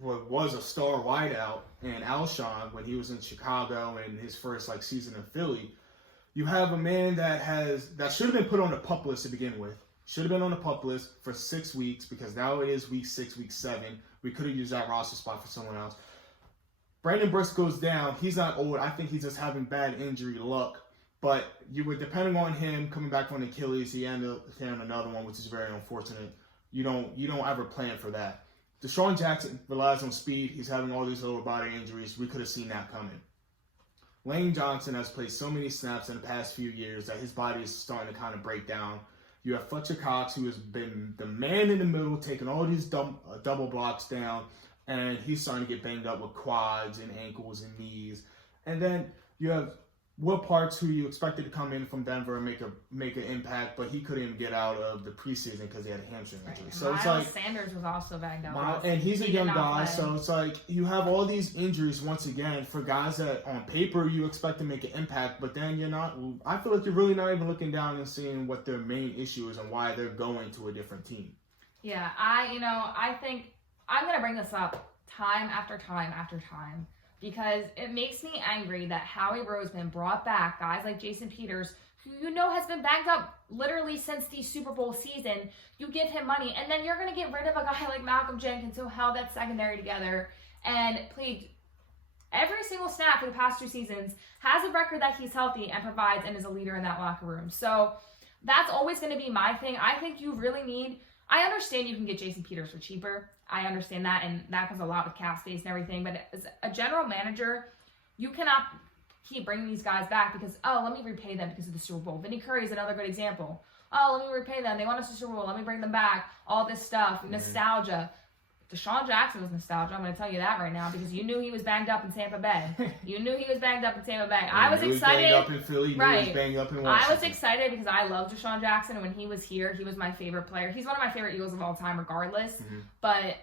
what was a star wideout in Alshon when he was in Chicago in his first season in Philly. You have a man that should have been put on the PUP list to begin with. Should have been on the PUP list for 6 weeks, because now it is week 6, week 7. We could have used that roster spot for someone else. Brandon Brooks goes down. He's not old. I think he's just having bad injury luck. But you were depending on him coming back from Achilles. He ended up having another one, which is very unfortunate. You don't ever plan for that. Deshaun Jackson relies on speed. He's having all these lower body injuries. We could have seen that coming. Lane Johnson has played so many snaps in the past few years that his body is starting to kind of break down. You have Fletcher Cox, who has been the man in the middle, taking all these double blocks down, and he's starting to get banged up with quads and ankles and knees. And then you have Will Parks, who you expected to come in from Denver and make an impact, but he couldn't even get out of the preseason because he had a hamstring injury. Right. So Miles it's like Sanders was also banged up. and he's a young guy, play. so it's like you have all these injuries once again for guys that on paper you expect to make an impact, but then you're not. I feel like you're really not even looking down and seeing what their main issue is and why they're going to a different team. Yeah, I think I'm gonna bring this up time after time after time. Because it makes me angry that Howie Roseman brought back guys like Jason Peters, who has been banged up literally since the Super Bowl season. You give him money, and then you're going to get rid of a guy like Malcolm Jenkins, who held that secondary together and played every single snap for the past 2 seasons, has a record that he's healthy and provides and is a leader in that locker room. So that's always going to be my thing. I think you really need... I understand you can get Jason Peters for cheaper. I understand that, and that comes a lot with cap space and everything. But as a general manager, you cannot keep bringing these guys back because, let me repay them because of the Super Bowl. Vinny Curry is another good example. Let me repay them. They won us the Super Bowl. Let me bring them back. All this stuff, nostalgia. Deshaun Jackson was nostalgia. I'm going to tell you that right now because you knew he was banged up in Tampa Bay. You knew he was banged up in Tampa Bay. I was excited. He was banged up in Philly. Right. He was banged up in Washington. I was excited because I love Deshaun Jackson, and when he was here, he was my favorite player. He's one of my favorite Eagles of all time, regardless. Mm-hmm. But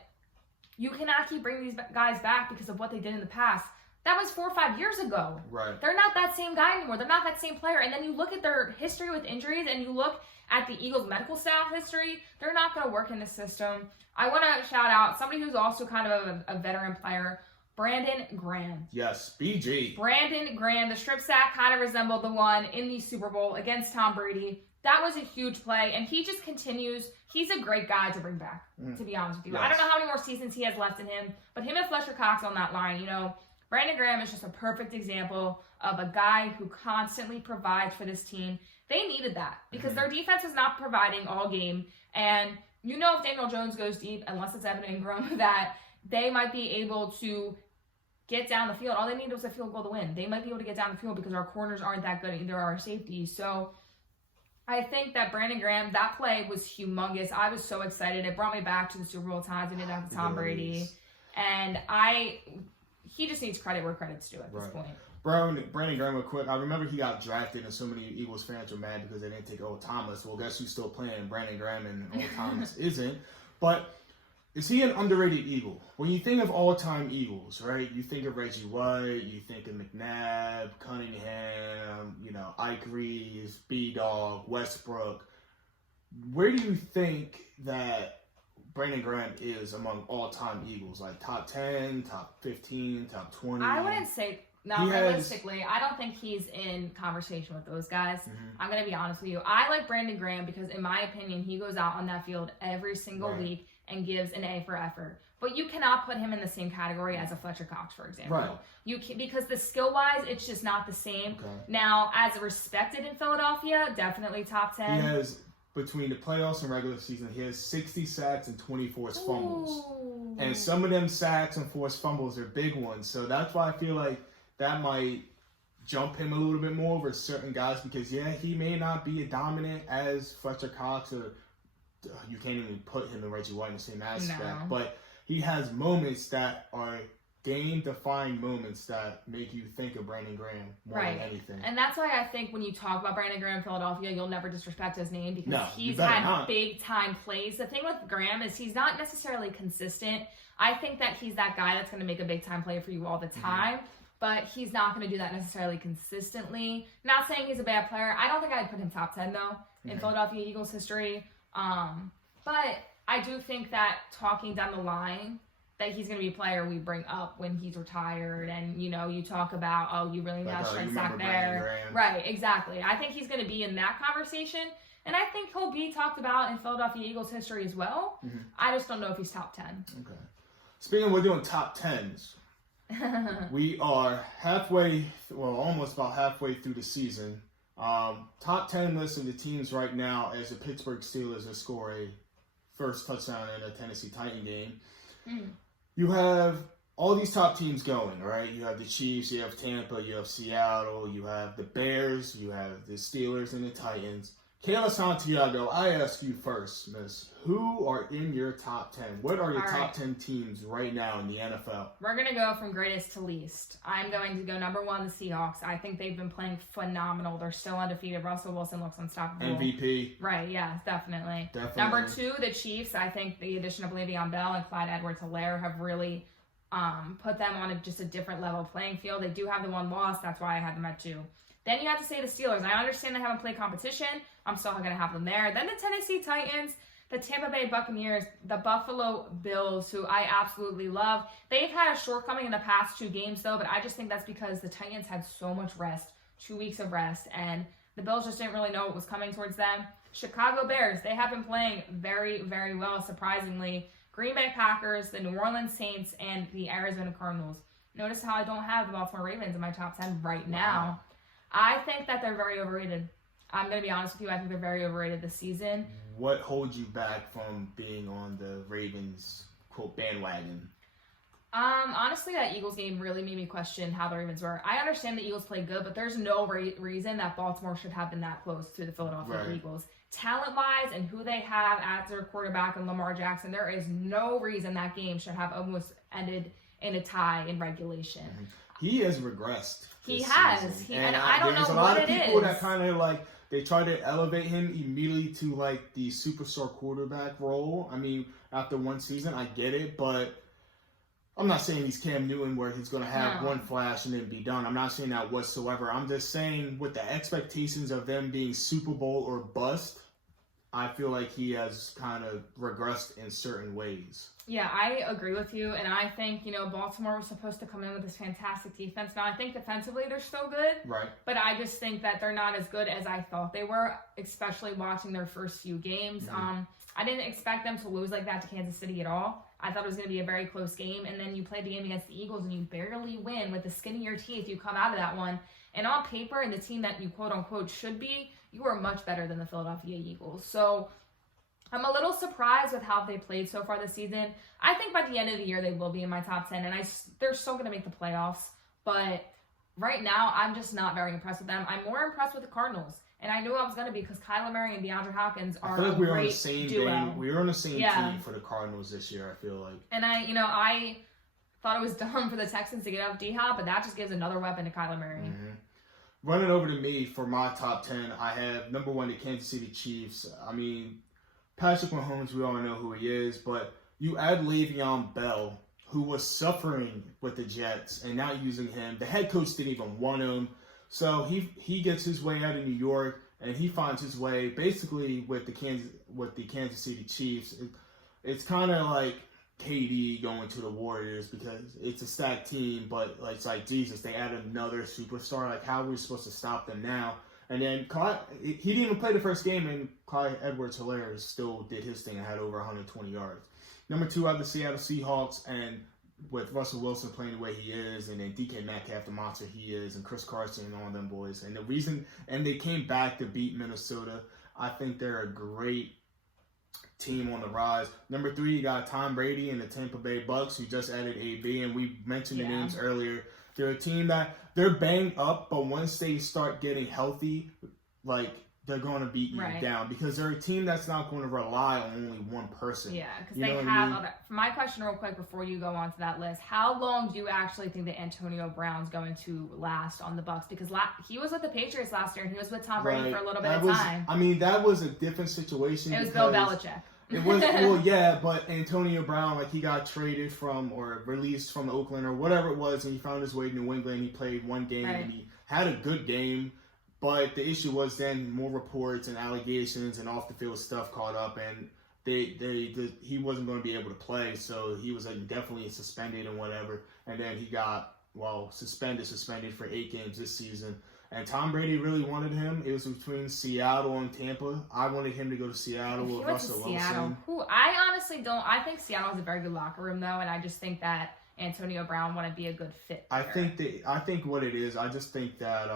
you cannot keep bringing these guys back because of what they did in the past. That was 4 or 5 years ago. Right. They're not that same guy anymore. They're not that same player. And then you look at their history with injuries, and you look at the Eagles' medical staff history. They're not going to work in the system. I want to shout out somebody who's also kind of a veteran player, Brandon Graham. Yes, BG. Brandon Graham. The strip sack kind of resembled the one in the Super Bowl against Tom Brady. That was a huge play, and he just continues. He's a great guy to bring back, to be honest with you. Yes. I don't know how many more seasons he has left in him, but him and Fletcher Cox on that line, Brandon Graham is just a perfect example of a guy who constantly provides for this team. They needed that because their defense is not providing all game, and if Daniel Jones goes deep, unless it's Evan Ingram, that they might be able to get down the field. All they need was a field goal to win. They might be able to get down the field because our corners aren't that good, either are our safeties. So I think that Brandon Graham, that play was humongous. I was so excited. It brought me back to the Super Bowl times we did that with Tom Brady. And he just needs credit where credit's due at this point. Brandon Graham, real quick. I remember he got drafted, and so many Eagles fans were mad because they didn't take Earl Thomas. Well, guess who's still playing? Brandon Graham, and Earl Thomas isn't. But is he an underrated Eagle? When you think of all-time Eagles, right? You think of Reggie White, you think of McNabb, Cunningham, Ike Reeves, B-Dog, Westbrook. Where do you think that Brandon Graham is among all-time Eagles? Like top 10, top 15, top 20? I wouldn't say... No, realistically, I don't think he's in conversation with those guys. Mm-hmm. I'm going to be honest with you. I like Brandon Graham because, in my opinion, he goes out on that field every single week and gives an A for effort. But you cannot put him in the same category as a Fletcher Cox, for example. Right. You can, because the skill-wise, it's just not the same. Okay. Now, as respected in Philadelphia, definitely top 10. He has, between the playoffs and regular season, he has 60 sacks and 24 fumbles. Ooh. And some of them sacks and forced fumbles are big ones. So that's why I feel like that might jump him a little bit more over certain guys because, he may not be as dominant as Fletcher Cox, or you can't even put him and Reggie White in the same aspect. No. But he has moments that are game-defining moments that make you think of Brandon Graham more than anything. And that's why I think when you talk about Brandon Graham in Philadelphia, you'll never disrespect his name because he's had big-time plays. The thing with Graham is he's not necessarily consistent. I think that he's that guy that's going to make a big-time play for you all the time. Mm-hmm. But he's not going to do that necessarily consistently. Not saying he's a bad player. I don't think I'd put him top 10, though, in Philadelphia Eagles history. But I do think that talking down the line, that he's going to be a player we bring up when he's retired. And, you talk about, you really not strength back there. Right, exactly. I think he's going to be in that conversation. And I think he'll be talked about in Philadelphia Eagles history as well. Mm-hmm. I just don't know if he's top 10. Okay. Speaking of, we're doing top 10s. We are almost about halfway through the season. Top 10 list of the teams right now as the Pittsburgh Steelers have scored a first touchdown in a Tennessee Titan game. You have all these top teams going, right? You have the Chiefs, you have Tampa, you have Seattle, you have the Bears, you have the Steelers and the Titans. Kayla Santiago, I ask you first, miss, who are in your top 10? What are your top 10 teams right now in the NFL? We're going to go from greatest to least. I'm going to go number 1, the Seahawks. I think they've been playing phenomenal. They're still undefeated. Russell Wilson looks unstoppable. MVP. Right, yeah, definitely. Number 2, the Chiefs. I think the addition of Le'Veon Bell and Clyde Edwards-Helaire have really put them on just a different level playing field. They do have the one loss. That's why I had them at 2. Then you have to say the Steelers. I understand they haven't played competition. I'm still going to have them there. Then the Tennessee Titans, the Tampa Bay Buccaneers, the Buffalo Bills, who I absolutely love. They've had a shortcoming in the past 2 games, though, but I just think that's because the Titans had so much rest, 2 weeks of rest, and the Bills just didn't really know what was coming towards them. Chicago Bears, they have been playing very, very well, surprisingly. Green Bay Packers, the New Orleans Saints, and the Arizona Cardinals. Notice how I don't have the Baltimore Ravens in my top 10 right now. I think that they're very overrated. I'm going to be honest with you. I think they're very overrated this season. What holds you back from being on the Ravens, quote, bandwagon? Honestly, that Eagles game really made me question how the Ravens were. I understand the Eagles played good, but there's no reason that Baltimore should have been that close to the Philadelphia Eagles. Talent-wise and who they have as their quarterback and Lamar Jackson, there is no reason that game should have almost ended in a tie in regulation. He has regressed. He has. And I don't know what it is. There's a lot of people that kind of like, they try to elevate him immediately to like the superstar quarterback role. I mean, after one season, I get it, but I'm not saying he's Cam Newton where he's going to have one flash and then be done. I'm not saying that whatsoever. I'm just saying with the expectations of them being Super Bowl or bust, I feel like he has kind of regressed in certain ways. Yeah, I agree with you, and I think, Baltimore was supposed to come in with this fantastic defense. Now, I think defensively they're still good, right? But I just think that they're not as good as I thought they were, especially watching their first few games. Mm-hmm. I didn't expect them to lose like that to Kansas City at all. I thought it was going to be a very close game, and then you play the game against the Eagles, and you barely win with the skin of your teeth. You come out of that one, and on paper, and the team that you quote-unquote should be, you are much better than the Philadelphia Eagles. So I'm a little surprised with how they played so far this season. I think by the end of the year, they will be in my top 10, and they're still going to make the playoffs. But right now, I'm just not very impressed with them. I'm more impressed with the Cardinals. And I knew I was going to be because Kyler Murray and DeAndre Hopkins are a great duo. We were on the same team for the Cardinals this year, I feel like. And I thought it was dumb for the Texans to get out of D-Hop, but that just gives another weapon to Kyler Murray. Mm-hmm. Running over to me for my top 10, I have number 1, the Kansas City Chiefs. I mean, Patrick Mahomes, we all know who he is, but you add Le'Veon Bell, who was suffering with the Jets and not using him. The head coach didn't even want him. So he gets his way out of New York, and he finds his way basically with the Kansas City Chiefs. It's kind of like KD going to the Warriors because it's a stacked team, but it's like Jesus, they add another superstar. Like, how are we supposed to stop them now? And then he didn't even play the first game, and Clyde Edwards-Helaire still did his thing and had over 120 yards. Number 2, I have the Seattle Seahawks, and with Russell Wilson playing the way he is, and then DK Metcalf, the monster he is, and Chris Carson and all them boys. And they came back to beat Minnesota. I think they're a great team on the rise. Number 3, you got Tom Brady and the Tampa Bay Bucks, who just added AB, and we mentioned the names earlier. They're a team that they're banged up, but once they start getting healthy, they're going to beat you down because they're a team that's not going to rely on only one person. Yeah, because they have other. My question real quick before you go on to that list, how long do you actually think that Antonio Brown's going to last on the Bucs? Because he was with the Patriots last year and he was with Tom Brady for a little bit of time. I mean, that was a different situation. It was Bill Belichick. It was, but Antonio Brown, he got traded from or released from Oakland or whatever it was, and he found his way to New England. He played one game and he had a good game. But the issue was then more reports and allegations and off the field stuff caught up, and he wasn't going to be able to play, so he was definitely suspended and whatever. And then he got suspended for 8 games this season. And Tom Brady really wanted him. It was between Seattle and Tampa. I wanted him to go to Seattle If he with went to Russell Seattle, Wilson. I honestly don't. I think Seattle has a very good locker room, though, and I just think that Antonio Brown wouldn't be a good fit there. I think what it is, I just think that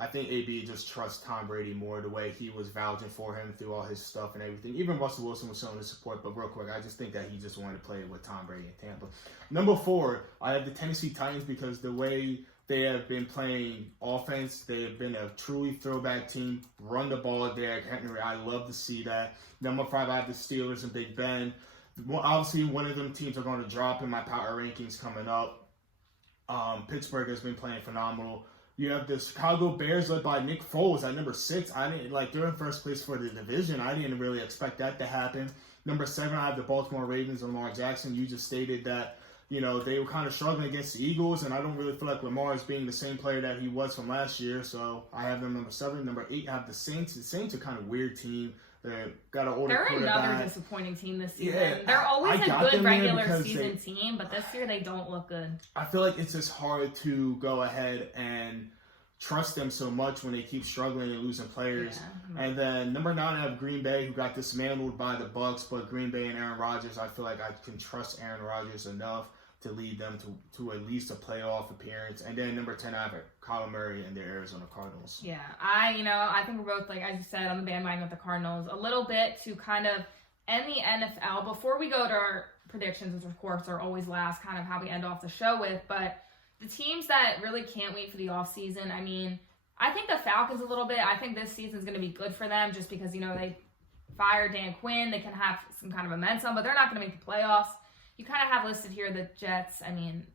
I think AB just trusts Tom Brady more the way he was vouching for him through all his stuff and everything. Even Russell Wilson was showing his support, but real quick, I just think that he just wanted to play with Tom Brady in Tampa. Number 4, I have the Tennessee Titans because the way they have been playing offense. They have been a truly throwback team. Run the ball, Derrick Henry. I love to see that. Number 5, I have the Steelers and Big Ben. Well, obviously, one of them teams are going to drop in my power rankings coming up. Pittsburgh has been playing phenomenal. You have the Chicago Bears led by Nick Foles at number 6. They're in first place for the division. I didn't really expect that to happen. Number 7, I have the Baltimore Ravens and Lamar Jackson. You just stated that, they were kind of struggling against the Eagles, and I don't really feel like Lamar is being the same player that he was from last year, so I have them number 7. Number 8, I have the Saints. The Saints are kind of a weird team. They're got an older quarterback. They're another disappointing team this season. Yeah, They're always I a good regular season team, but this year they don't look good. I feel like it's just hard to go ahead and trust them so much when they keep struggling and losing players. Yeah. And then number 9, I have Green Bay, who got dismantled by the Bucks, but Green Bay and Aaron Rodgers, I feel like I can trust Aaron Rodgers enough to lead them to at least a playoff appearance. And then number 10, I have Kyler Murray and the Arizona Cardinals. Yeah, I think we're both, like as you said, on the bandwagon with the Cardinals. A little bit to kind of end the NFL. Before we go to our predictions, which of course are always last, kind of how we end off the show with, but the teams that really can't wait for the offseason, I think the Falcons a little bit. I think this season's going to be good for them just because, they fired Dan Quinn. They can have some kind of momentum, but they're not going to make the playoffs. You kind of have listed here the Jets.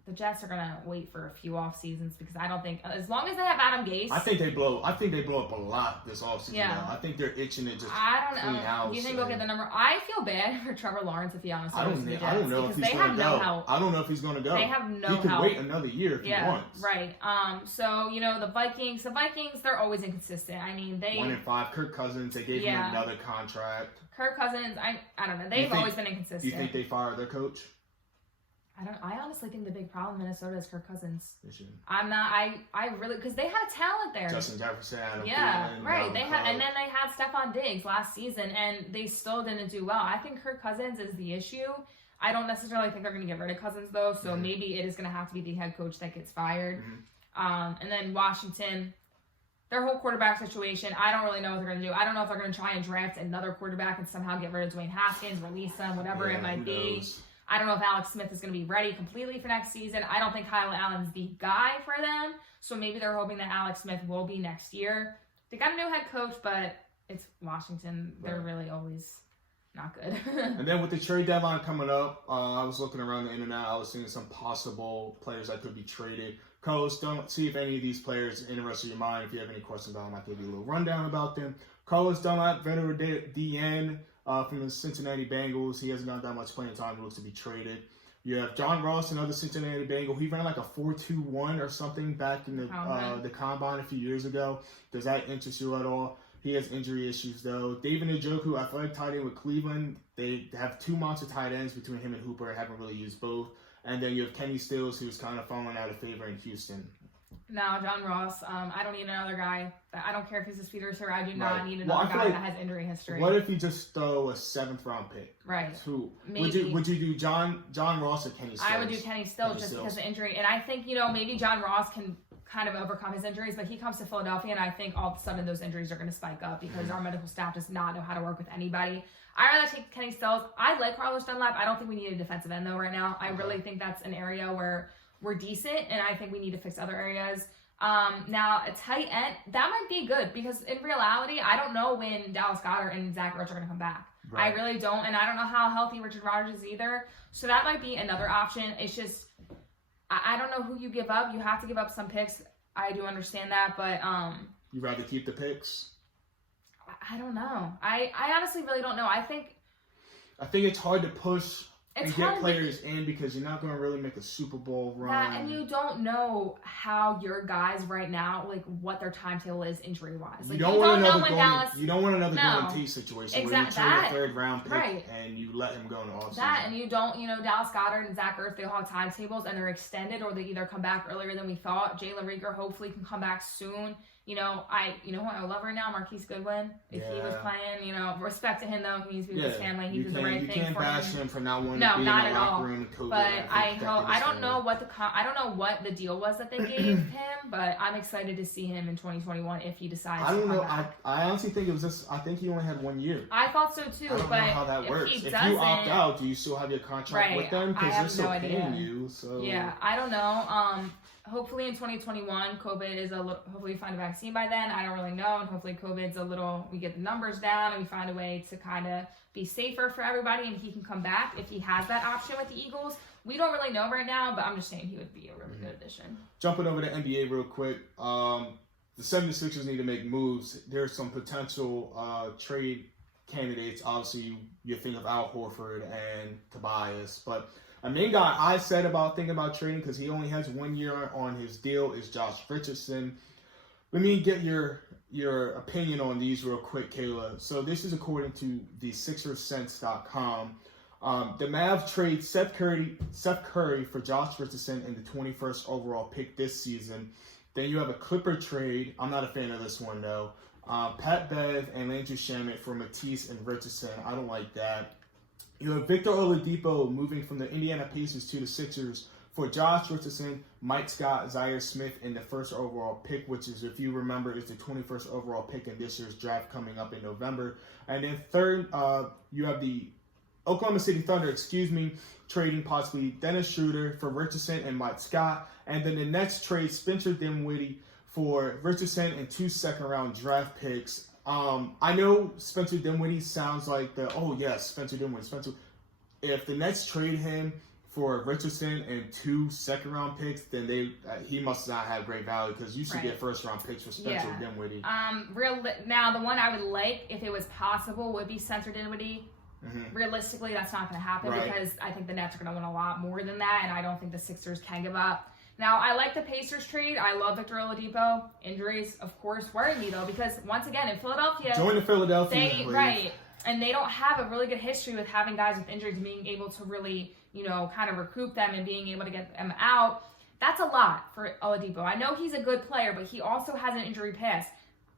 The Jets are going to wait for a few off seasons because I don't think, as long as they have Adam Gase. I think they blow up a lot this offseason. Yeah. I think they're itching to just I don't know. clean house. You think they'll get the number? I feel bad for Trevor Lawrence if he honestly I goes to the Jets. I don't know if he's going to go. Help. I don't know if he's going to go. They have no help. He can help. wait another year if he wants. Right. So, the Vikings, they're always inconsistent. They 1-5. Kirk Cousins, they gave him another contract. Kirk Cousins, I don't know. They've always been inconsistent. Do you think they fired their coach? I honestly think the big problem in Minnesota is Kirk Cousins. I'm not. I really, because they had talent there. Justin Jefferson, Adam Thielen, right. and then they had Stephon Diggs last season, and they still didn't do well. I think Kirk Cousins is the issue. I don't necessarily think they're going to get rid of Cousins though, so maybe it is going to have to be the head coach that gets fired. And then Washington, their whole quarterback situation, I don't really know what they're going to do. I don't know if they're going to try and draft another quarterback and somehow get rid of Dwayne Haskins, release him, whatever it might be. Knows? I don't know if Alex Smith is going to be ready completely for next season. I don't think Kyle Allen's the guy for them. So maybe they're hoping that Alex Smith will be next year. They got a new head coach, but it's Washington. They're really always not good. And then with the trade deadline coming up, I was looking around the internet. I was seeing some possible players that could be traded. Carlos, don't see if any of these players interested your mind. If you have any questions about them, I'll give you a little rundown about them. Carlos Dunlap, veteran DN. From the Cincinnati Bengals. He hasn't got that much playing time. He looks to be traded. You have John Ross, another Cincinnati Bengal. He ran like a 4.21 or something back in the combine a few years ago. Does that interest you at all? He has injury issues, though. David Njoku, athletic tight end with Cleveland. They have 2 monster tight ends between him and Hooper. I haven't really used both. And then you have Kenny Stills, who's kind of falling out of favor in Houston. No, John Ross. I don't need another guy. I don't care if he's a speed racer. I do not need another guy that has injury history. What if you just throw a 7th round pick? Right. Who maybe. Would you do John Ross or Kenny Stills? I would do Kenny Stills just because of injury. And I think, maybe John Ross can kind of overcome his injuries, but he comes to Philadelphia, and I think all of a sudden those injuries are going to spike up because our medical staff does not know how to work with anybody. I'd rather take Kenny Stills. I like Carlos Dunlap. I don't think we need a defensive end, though, right now. I really think that's an area where we're decent, and I think we need to fix other areas. Now, a tight end, that might be good because in reality, I don't know when Dallas Goedert and Zach Ertz are going to come back. Right. I really don't, and I don't know how healthy Richard Rodgers is either. So that might be another option. It's just, I don't know who you give up. You have to give up some picks. I do understand that, but you'd rather keep the picks? I don't know. I honestly really don't know. I think it's hard to push It's and get hard to players in because you're not going to really make a Super Bowl run. that, and you don't know how your guys right now, like what their timetable is injury wise. Like, you don't want another No. Golden Tate situation where you trade a third round pick Right. and you let him go in the offseason. That, and you don't, Dallas Goedert and Zach Ertz, they all have timetables and they're extended, or they either come back earlier than we thought. Jalen Reagor hopefully can come back soon. Who I love right now, Marquise Goodwin. If he was playing, respect to him though. He needs to be with his family. He did the right thing for him. You can't bash him for not wanting no, to be not in the at locker all. room. COVID but I don't know what the deal was that they gave him, but I'm excited to see him in 2021 if he decides. I don't know. Back. I honestly think it was just. I think he only had 1 year. I thought so too. I don't but know how that works. If you opt out, do you still have your contract with them? Because they're still paying you. So yeah, I don't know. Hopefully in 2021, COVID is hopefully we find a vaccine by then. I don't really know. And hopefully we get the numbers down and we find a way to kind of be safer for everybody and he can come back if he has that option with the Eagles. We don't really know right now, but I'm just saying he would be a really good addition. Jumping over to NBA real quick. The 76ers need to make moves. There's some potential trade candidates. Obviously, you think of Al Horford and Tobias, but a main guy I said about thinking about trading because he only has 1 year on his deal is Josh Richardson. Let me get your opinion on these real quick, Kayla. So this is according to the SixersSense.com. The Mavs trade Seth Curry for Josh Richardson in the 21st overall pick this season. Then you have a Clipper trade. I'm not a fan of this one though. Pat Bev and Landry Shamet for Matisse and Richardson. I don't like that. You have Victor Oladipo moving from the Indiana Pacers to the Sixers for Josh Richardson, Mike Scott, Zaire Smith in the first overall pick, which is, if you remember, is the 21st overall pick in this year's draft coming up in November. And then third, you have the Oklahoma City Thunder, trading possibly Dennis Schroeder for Richardson and Mike Scott. And then the next trade, Spencer Dinwiddie for Richardson and 2 second-round draft picks. I know Spencer Dinwiddie sounds like Spencer Dinwiddie. If the Nets trade him for Richardson and 2 second-round picks, then he must not have great value because you should get first-round picks for Spencer Dinwiddie. Now the one I would like, if it was possible, would be Spencer Dinwiddie. Mm-hmm. Realistically, that's not going to happen because I think the Nets are going to win a lot more than that, and I don't think the Sixers can give up. Now, I like the Pacers trade. I love Victor Oladipo. Injuries, of course, worry me, though, because once again, in Philadelphia... Join the Philadelphia. Right. And they don't have a really good history with having guys with injuries and being able to really, kind of recoup them and being able to get them out. That's a lot for Oladipo. I know he's a good player, but he also has an injury past.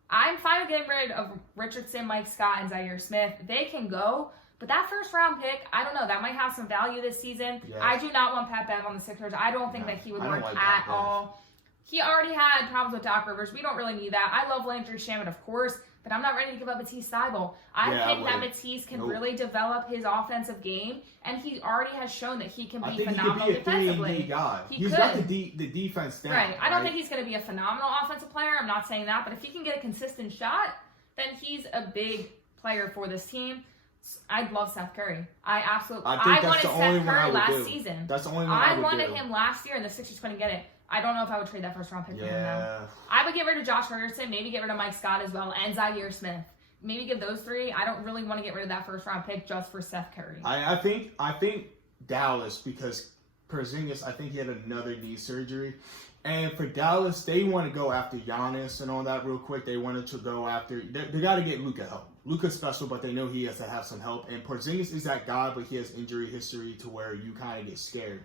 I'm fine with getting rid of Richardson, Mike Scott, and Zaire Smith. They can go. But that first-round pick, I don't know. That might have some value this season. Yes. I do not want Pat Bev on the Sixers. I don't think that he would work at all. He already had problems with Doc Rivers. We don't really need that. I love Landry Shamet, of course, but I'm not ready to give up Matisse Thybulle. I think that Matisse can really develop his offensive game, and he already has shown that he can be phenomenal defensively. Guy. He's got the defense down. Right. I don't think he's going to be a phenomenal offensive player. I'm not saying that, but if he can get a consistent shot, then he's a big player for this team. I'd love Seth Curry. I wanted Seth Curry last season. That's the only one I wanted him last year, and the Sixers couldn't get it. I don't know if I would trade that first round pick for him now. I would get rid of Josh Richardson, maybe get rid of Mike Scott as well, and Zaire Smith. Maybe give those 3. I don't really want to get rid of that first round pick just for Seth Curry. I think Dallas, because Porzingis, I think he had another knee surgery. And for Dallas, they want to go after Giannis and all that real quick. They wanted to go after... They got to get Luka help. Luka's special, but they know he has to have some help. And Porzingis is that guy, but he has injury history to where you kind of get scared.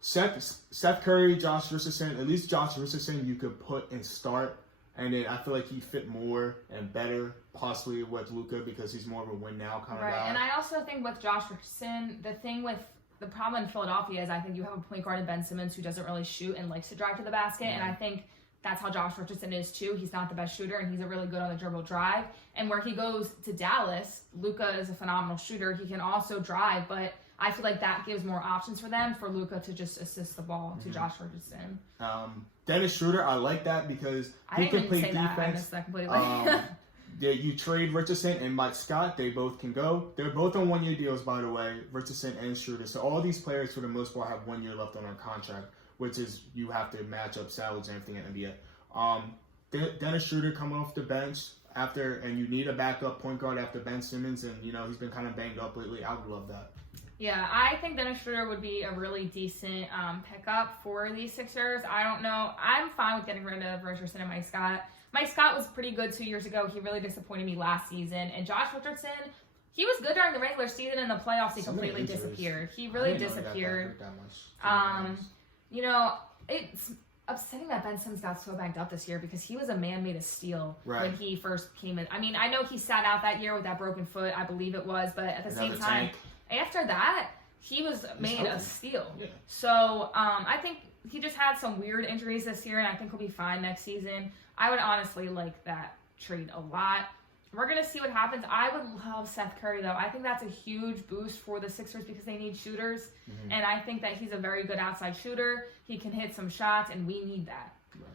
Steph Curry, Josh Richardson, at least Josh Richardson you could put and start. And then I feel like he fit more and better possibly with Luka because he's more of a win now kind of guy. Right, and I also think with Josh Richardson, the problem in Philadelphia is I think you have a point guard in Ben Simmons who doesn't really shoot and likes to drive to the basket, and I think that's how Josh Richardson is too. He's not the best shooter, and he's a really good on the dribble drive. And where he goes to Dallas, Luka is a phenomenal shooter. He can also drive, but I feel like that gives more options for them for Luka to just assist the ball to Josh Richardson. Dennis Schroeder, I like that because he can play defense. I missed that completely. You trade Richardson and Mike Scott. They both can go. They're both on 1 year deals, by the way, Richardson and Schroeder. So all these players, for the most part, have 1 year left on their contract, which is you have to match up salaries and everything in NBA. Dennis Schroeder coming off the bench. and you need a backup point guard after Ben Simmons, and he's been kind of banged up lately. I would love that. Yeah, I think Dennis Schroeder would be a really decent pickup for these Sixers. I don't know. I'm fine with getting rid of Richardson and Mike Scott. Mike Scott was pretty good 2 years ago. He really disappointed me last season. And Josh Richardson, he was good during the regular season. In the playoffs, he completely disappeared. He really disappeared. It's upsetting that Ben Simmons got so banged up this year because he was a man made of steel when he first came in. I mean, I know he sat out that year with that broken foot, I believe it was, but at the same time, after that, he was made of steel. Yeah. So I think he just had some weird injuries this year, and I think he'll be fine next season. I would honestly like that trade a lot. We're going to see what happens. I would love Seth Curry, though. I think that's a huge boost for the Sixers because they need shooters. Mm-hmm. And I think that he's a very good outside shooter. He can hit some shots, and we need that. Right.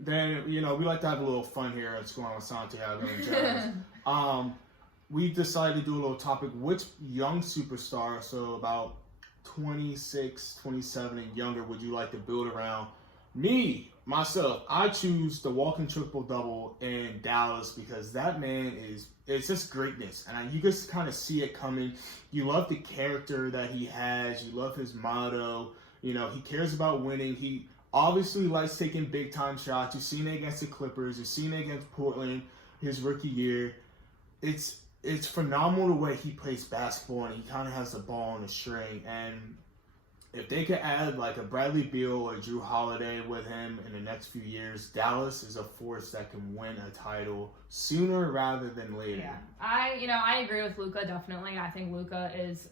Then, we like to have a little fun here at Scoring with Santiago and Jazz. We decided to do a little topic. Which young superstar, so about 26, 27 and younger, would you like to build around? Myself, I choose the walking triple-double in Dallas because that man it's just greatness. And you just kind of see it coming. You love the character that he has. You love his motto. He cares about winning. He obviously likes taking big-time shots. You've seen it against the Clippers. You've seen it against Portland his rookie year. It's phenomenal the way he plays basketball, and he kind of has the ball on a string. And if they could add like a Bradley Beal or Drew Holiday with him in the next few years, Dallas is a force that can win a title sooner rather than later. Yeah, I agree with Luka definitely. I think Luka is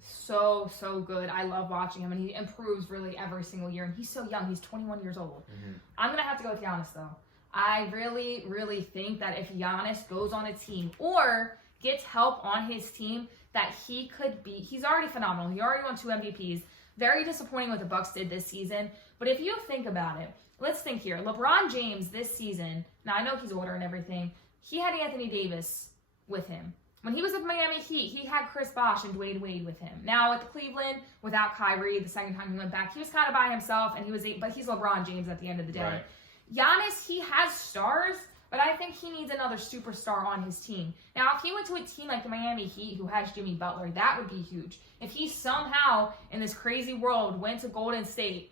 so good. I love watching him, and he improves really every single year. And he's so young; he's 21 years old. Mm-hmm. I'm gonna have to go with Giannis though. I really, really think that if Giannis goes on a team or gets help on his team, that he could be. He's already phenomenal. He already won 2 MVPs. Very disappointing what the Bucks did this season. But if you think about it, let's think here. LeBron James this season, now I know he's older and everything, he had Anthony Davis with him. When he was with Miami Heat, he had Chris Bosh and Dwayne Wade with him. Now at Cleveland, without Kyrie, the second time he went back, he was kind of by himself, but he's LeBron James at the end of the day. Right. Giannis, he has stars, but I think he needs another superstar on his team. Now, if he went to a team like the Miami Heat, who has Jimmy Butler, that would be huge. If he somehow, in this crazy world, went to Golden State,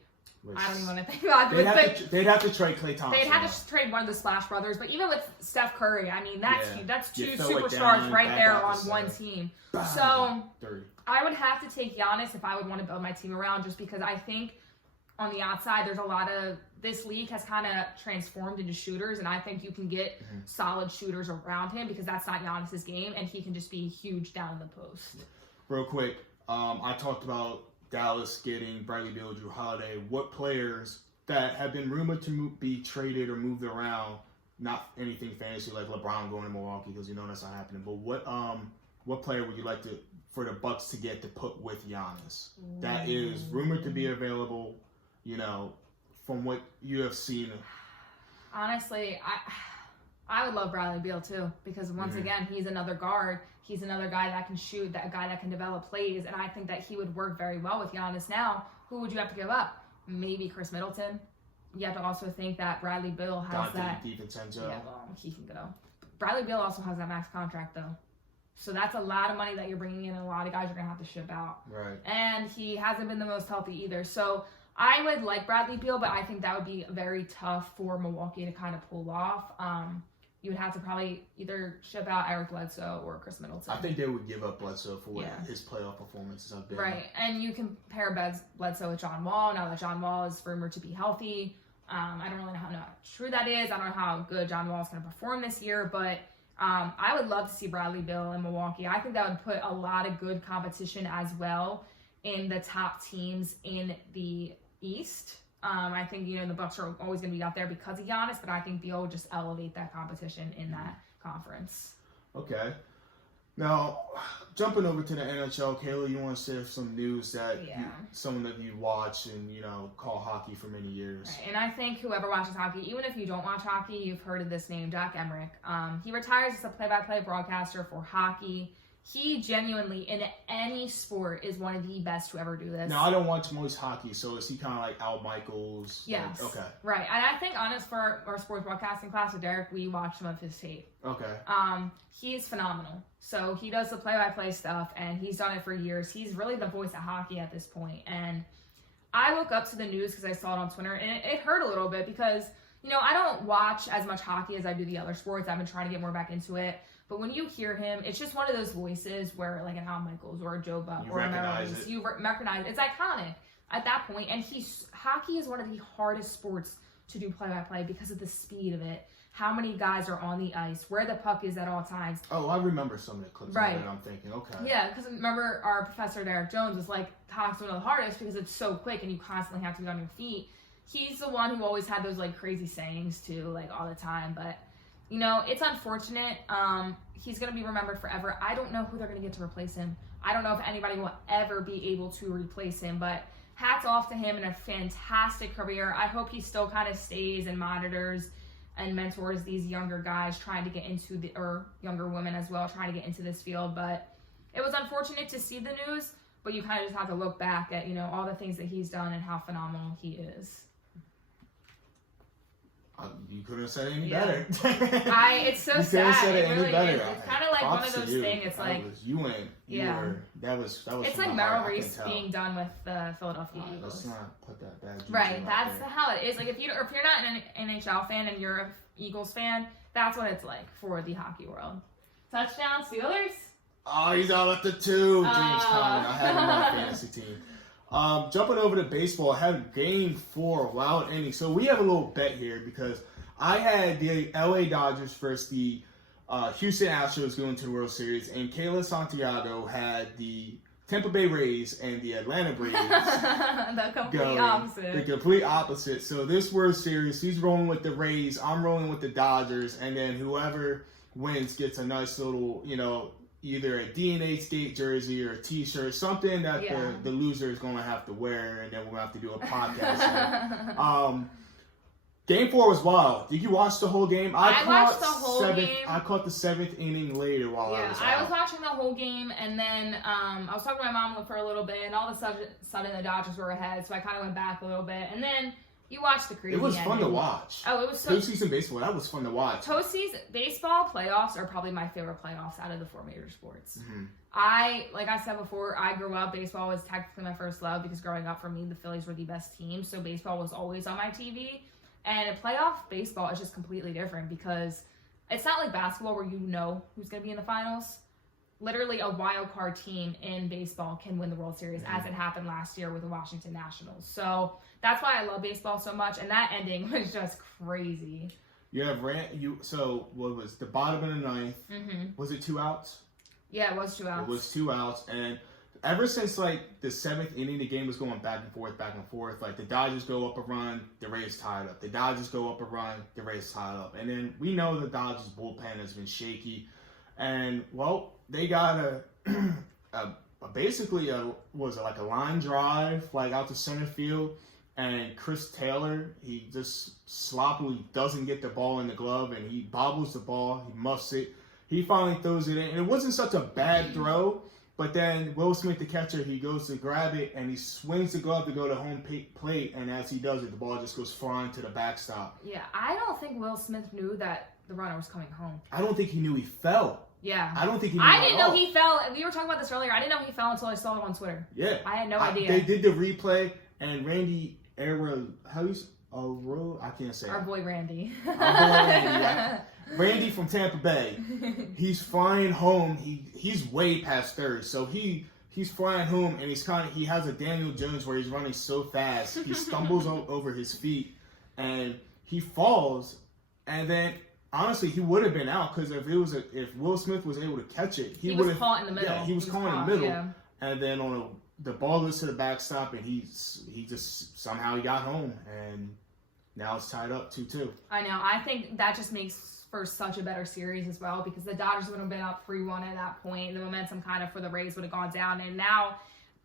I don't even want to think about it. They'd have to trade Klay Thompson. They'd have to trade one of the Splash Brothers. But even with Steph Curry, I mean, that's two superstars right there on one team. So I would have to take Giannis if I would want to build my team around, just because I think on the outside, there's a lot of, this league has kind of transformed into shooters, and I think you can get solid shooters around him because that's not Giannis's game, and he can just be huge down in the post. Real quick, I talked about Dallas getting Bradley Beal, Drew Holiday. What players that have been rumored to be traded or moved around, not anything fancy like LeBron going to Milwaukee because that's not happening, but what player would you like for the Bucks to get to put with Giannis? That is rumored to be available, from what you have seen. Honestly, I would love Bradley Beal too, because once again, he's another guard. He's another guy that can shoot, that guy that can develop plays, and I think that he would work very well with Giannis. Now, who would you have to give up? Maybe Chris Middleton. You have to also think that Bradley Beal has that. DiVincenzo. Yeah, well, he can go. Bradley Beal also has that max contract though. So that's a lot of money that you're bringing in, and a lot of guys you're going to have to ship out. Right. And he hasn't been the most healthy either. So I would like Bradley Beal, but I think that would be very tough for Milwaukee to kind of pull off. You would have to probably either ship out Eric Bledsoe or Chris Middleton. I think they would give up Bledsoe for what his playoff performances have been. Right, and you can pair Bledsoe with John Wall. Now that John Wall is rumored to be healthy, I don't really know how true that is. I don't know how good John Wall is going to perform this year, but I would love to see Bradley Beal in Milwaukee. I think that would put a lot of good competition as well in the top teams in the East. I think, the Bucks are always going to be out there because of Giannis, but I think Beal would just elevate that competition in that conference. Okay. Now, jumping over to the NHL, Kayla, you want to share some news that someone that you watch and, call hockey for many years. Right. And I think whoever watches hockey, even if you don't watch hockey, you've heard of this name, Jack Emmerich. He retires as a play-by-play broadcaster for hockey. He genuinely, in any sport, is one of the best to ever do this. Now, I don't watch most hockey, so is he kind of like Al Michaels? Yes. Okay. Right. And I think, honest, for our sports broadcasting class with Derek, we watched some of his tape. Okay. He's phenomenal. So he does the play-by-play stuff, and he's done it for years. He's really the voice of hockey at this point. And I woke up to the news because I saw it on Twitter, and it hurt a little bit because, I don't watch as much hockey as I do the other sports. I've been trying to get more back into it. But when you hear him, it's just one of those voices where, like an Al Michaels or a Joe Buck or a Maryland, you recognize it. It's iconic at that point. And hockey is one of the hardest sports to do play-by-play because of the speed of it, how many guys are on the ice, where the puck is at all times. Oh, I remember some of the clips. Right. And I'm thinking, okay. Yeah, because remember our professor, Derek Jones, was like, hockey's one of the hardest because it's so quick and you constantly have to be on your feet. He's the one who always had those, like, crazy sayings, too, like, all the time. But it's unfortunate. He's going to be remembered forever. I don't know who they're going to get to replace him. I don't know if anybody will ever be able to replace him, but hats off to him and a fantastic career. I hope he still kind of stays and monitors and mentors these younger guys trying to get into or younger women as well, trying to get into this field. But it was unfortunate to see the news, but you kind of just have to look back at, all the things that he's done and how phenomenal he is. You couldn't have said it any better. It's so sad. It really is. It's kind of like one of those things. It's like that was. It's like Merrill Reese being done with the Philadelphia Eagles. Let's not put that bad juju right. That's how it is. Like if you're not an NHL fan and you're an Eagles fan, that's what it's like for the hockey world. Touchdown Steelers. Oh, he's out at the 2. James Conner. I had him on my fantasy team. Jumping over to baseball, I had game 4 wild inning. So we have a little bet here because I had the LA Dodgers versus the Houston Astros going to the World Series, and Kayla Santiago had the Tampa Bay Rays and the Atlanta Braves. The complete opposite. So this World Series, he's rolling with the Rays, I'm rolling with the Dodgers, and then whoever wins gets a nice little, either a DNA skate jersey or a t-shirt, something that the loser is going to have to wear, and then we'll have to do a podcast. Game 4 was wild. Did you watch the whole game? I watched the whole game. I caught the 7th inning later while I was out. I was watching the whole game, and then I was talking to my mom for a little bit, and all of a sudden the Dodgers were ahead, so I kind of went back a little bit, and then you watched the crazy. It was fun to watch. Oh, it was so. Postseason baseball, that was fun to watch. Postseason baseball playoffs are probably my favorite playoffs out of the 4 major sports. Mm-hmm. Like I said before, I grew up, baseball was technically my first love because growing up for me, the Phillies were the best team. So baseball was always on my TV. And a playoff baseball is just completely different because it's not like basketball where you know who's going to be in the finals. Literally a wild card team in baseball can win the World Series, as it happened last year with the Washington Nationals. So that's why I love baseball so much, and that ending was just crazy. You have so what was the bottom of the 9th? Mm-hmm. Was it 2 outs? Yeah, it was 2 outs. It was 2 outs, and ever since like the 7th inning, the game was going back and forth. Like the Dodgers go up a run, the Rays tie it up. The Dodgers go up a run, the Rays tie it up. And then we know the Dodgers bullpen has been shaky, and they got basically a line drive like out to center field, and Chris Taylor, he just sloppily doesn't get the ball in the glove, and he bobbles the ball, he muffs it, he finally throws it in, and it wasn't such a bad throw, but then Will Smith, the catcher, he goes to grab it, and he swings the glove to go to home plate, and as he does it, the ball just goes flying to the backstop. Yeah, I don't think Will Smith knew that the runner was coming home. I don't think he knew he fell. Yeah. I don't think he knew. I didn't know he fell. We were talking about this earlier. I didn't know he fell until I saw it on Twitter. Yeah. I had no idea. They did the replay, and Randy I can't say Our boy Randy. Randy from Tampa Bay. He's flying home. He's way past third, so he's flying home, and he has a Daniel Jones where he's running so fast, he stumbles over his feet, and he falls, and then. Honestly, he would have been out because if Will Smith was able to catch it, he would have caught in the middle. Yeah, he was caught in the middle, and then the ball goes to the backstop, and he just somehow he got home, and now it's tied up 2-2. I know. I think that just makes for such a better series as well because the Dodgers would have been up 3-1 at that point. The momentum kind of for the Rays would have gone down, and now.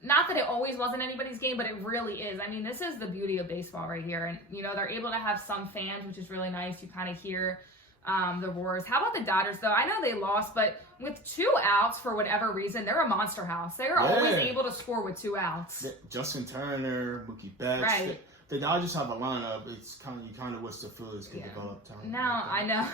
Not that it always wasn't anybody's game, but it really is. I mean, this is the beauty of baseball right here, and they're able to have some fans, which is really nice. You kind of hear. the Roars. How about the Dodgers, though? I know they lost, but with 2 outs, for whatever reason, they're a monster house. They are always able to score with 2 outs. Justin Turner, Mookie Betts. Right. The Dodgers have a lineup. It's you kind of wish the Phillies could develop talent. No, I know.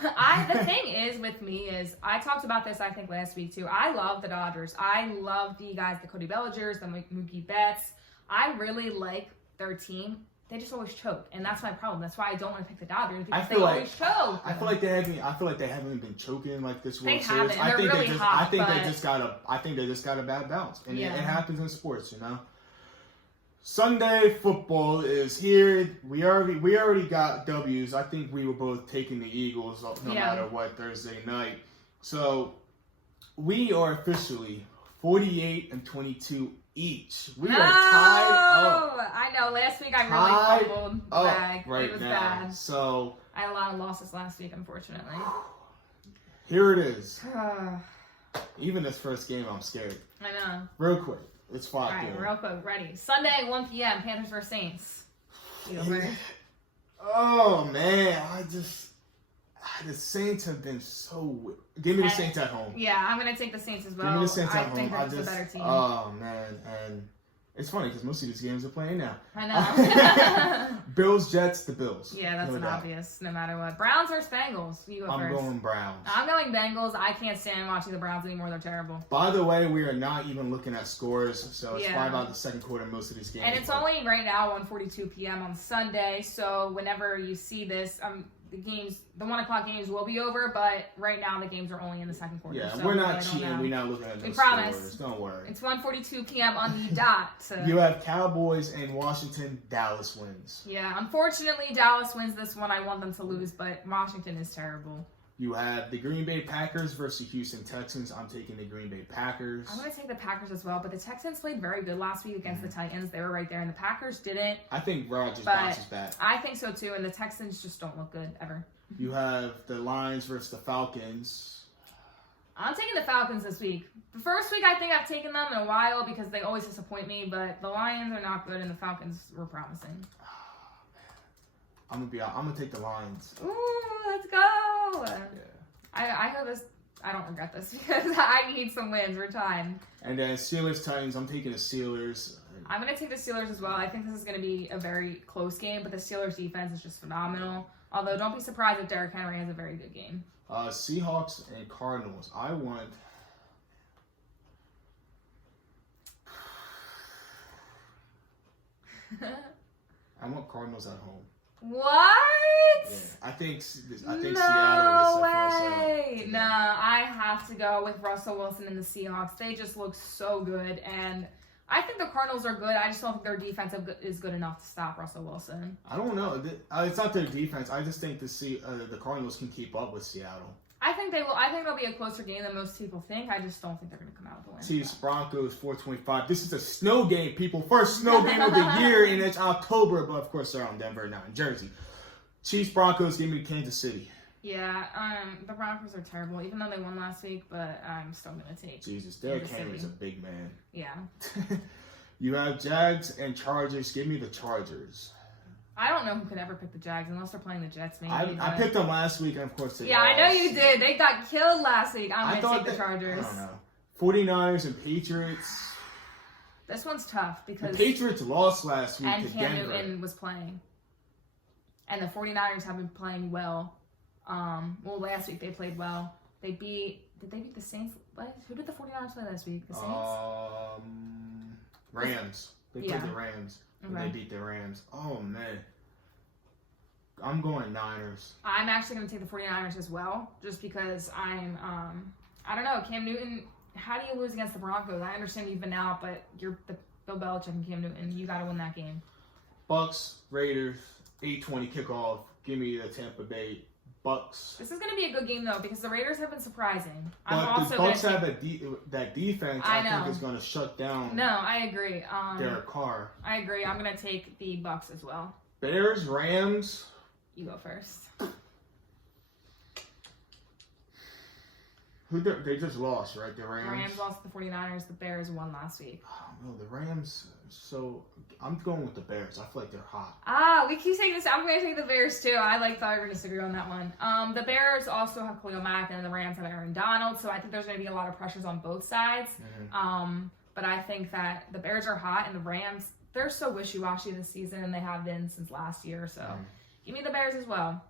The thing is with me is I talked about this I think last week too. I love the Dodgers. I love the guys, the Cody Bellingers, the Mookie Betts. I really like their team. They just always choke, and that's my problem. That's why I don't want to pick the Dodgers because they always choke. I feel like they haven't been choking like this World Series. They're I think really hot, they just got a bad bounce, and it happens in sports, you know. Sunday football is here. We already got W's. I think we were both taking the Eagles no matter what Thursday night. So we are officially 48-22 each. We are tied up. I know. Last week I really fumbled back. Right it was now. bad. So I had a lot of losses last week, unfortunately. Here it is. Even this first game, I'm scared. I know. Real quick. It's 5. All right, real quick. Ready. Sunday, 1 p.m. Panthers vs. Saints. Oh, man. The Saints have been so... Give me the Saints at home. Yeah, I'm going to take the Saints as well. Give me the Saints at home. I think they're just a better team. Oh, man. And it's funny because most of these games are playing now. I know. Bills, Jets, the Bills. Yeah, that's obvious, no matter what. Browns or Bengals? You go first. I'm going Browns. I'm going Bengals. I can't stand watching the Browns anymore. They're terrible. By the way, we are not even looking at scores, so it's probably about the second quarter of most of these games. And it's only right now 1:42 p.m. on Sunday, so whenever you see this, the 1 o'clock games will be over, but right now the games are only in the second quarter. Yeah, so we're not cheating. We're not looking at those scores. Don't worry. It's 1:42 p.m. on the dot. You have Cowboys and Washington. Dallas wins. Yeah, unfortunately, Dallas wins this one. I want them to lose, but Washington is terrible. You have the Green Bay Packers versus Houston Texans. I'm taking the Green Bay Packers. I'm going to take the Packers as well, but the Texans played very good last week against the Titans. They were right there, and the Packers didn't. I think Rodgers bounces back. I think so, too, and the Texans just don't look good, ever. You have the Lions versus the Falcons. I'm taking the Falcons this week. The first week, I think I've taken them in a while because they always disappoint me, but the Lions are not good, and the Falcons were promising. I'm gonna take the Lions. Ooh, let's go! Yeah. I hope this. I don't regret this because I need some wins. We're tied. And then Steelers Titans. I'm taking the Steelers. I'm gonna take the Steelers as well. I think this is gonna be a very close game, but the Steelers defense is just phenomenal. Although, don't be surprised if Derrick Henry has a very good game. Seahawks and Cardinals. I want Cardinals at home. What? Yeah, I think Seattle No gets the way. first. No, I have to go with Russell Wilson and the Seahawks. They just look so good, and I think the Cardinals are good. I just don't think their defense is good enough to stop Russell Wilson. I don't know. It's not their defense. I just think the Cardinals can keep up with Seattle. I think they will. I think it'll be a closer game than most people think. I just don't think they're going to come out with a win. Chiefs Broncos 4:25. This is a snow game, people. First snow game of the year, and it's October. But of course, they're on Denver, not in Jersey. Chiefs Broncos. Give me Kansas City. Yeah, the Broncos are terrible, even though they won last week. But I'm still going to take. Jesus, Derrick Henry's a big man. Yeah. You have Jags and Chargers. Give me the Chargers. I don't know who could ever pick the Jags unless they're playing the Jets, maybe. I picked them last week, and of course they lost. I know you did. They got killed last week. I'm going to take the Chargers. I don't know. 49ers and Patriots. This one's tough because... The Patriots lost last week to Cam Denver. Newton was playing. And the 49ers have been playing well. Last week they played well. Did they beat the Saints? Who did the 49ers play last week? The Saints? Rams. They played the Rams. And they beat the Rams. Oh, man. I'm going Niners. I'm actually going to take the 49ers as well, just because I don't know, Cam Newton, how do you lose against the Broncos? I understand you've been out, but you're the Bill Belichick and Cam Newton. You got to win that game. Bucks, Raiders, 8:20 kickoff. Give me the Tampa Bay Bucks. This is going to be a good game, though, because the Raiders have been surprising. But the Bucks have that defense I think is going to shut down. No, I agree. Derek Carr. I agree. I'm going to take the Bucks as well. Bears, Rams. You go first. They just lost, right? The Rams. The Rams lost to the 49ers. The Bears won last week. I don't know. The Rams. So I'm going with the Bears. I feel like they're hot. We keep saying this. I'm going to take the Bears too. I thought we were going to disagree on that one. The Bears also have Khalil Mack, and the Rams have Aaron Donald. So I think there's going to be a lot of pressures on both sides. Mm-hmm. But I think that the Bears are hot, and the Rams, they're so wishy-washy this season, and they have been since last year. So give me the Bears as well.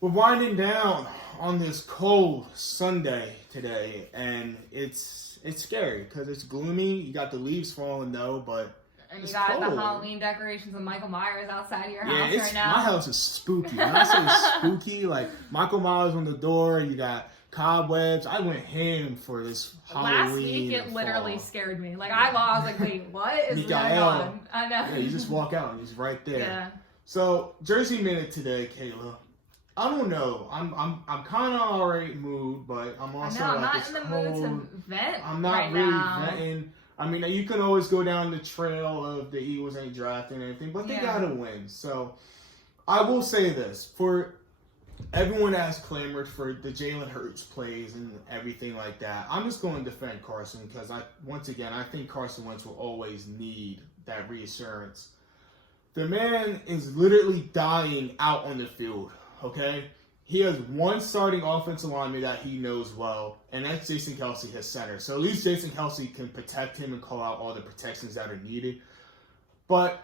We're winding down on this cold Sunday today, and it's scary because it's gloomy. You got the leaves falling though, but and it's you got cold. the Halloween decorations of Michael Myers outside of your Yeah, house right now. My house is spooky. When I say spooky, like Michael Myers on the door, you got cobwebs. I went ham for this Halloween. Last week, it literally fall. scared me. Like, I was like, wait, what is Mikael. going on? I know. Yeah, you just walk out and he's right there. Yeah. So, Jersey Minute today, Kayla. I don't know. I'm kind of alright mood, but I'm also I'm like not it's in the cold. mood to vent I'm not right really now. venting. I mean, you can always go down the trail of the Eagles ain't drafting anything, but they gotta win. So, I will say this for everyone that has clamored for the Jalen Hurts plays and everything like that. I'm just going to defend Carson because I think Carson Wentz will always need that reassurance. The man is literally dying out on the field. Okay, he has one starting offensive lineman that he knows well, and that's Jason Kelce, his center. So at least Jason Kelce can protect him and call out all the protections that are needed. But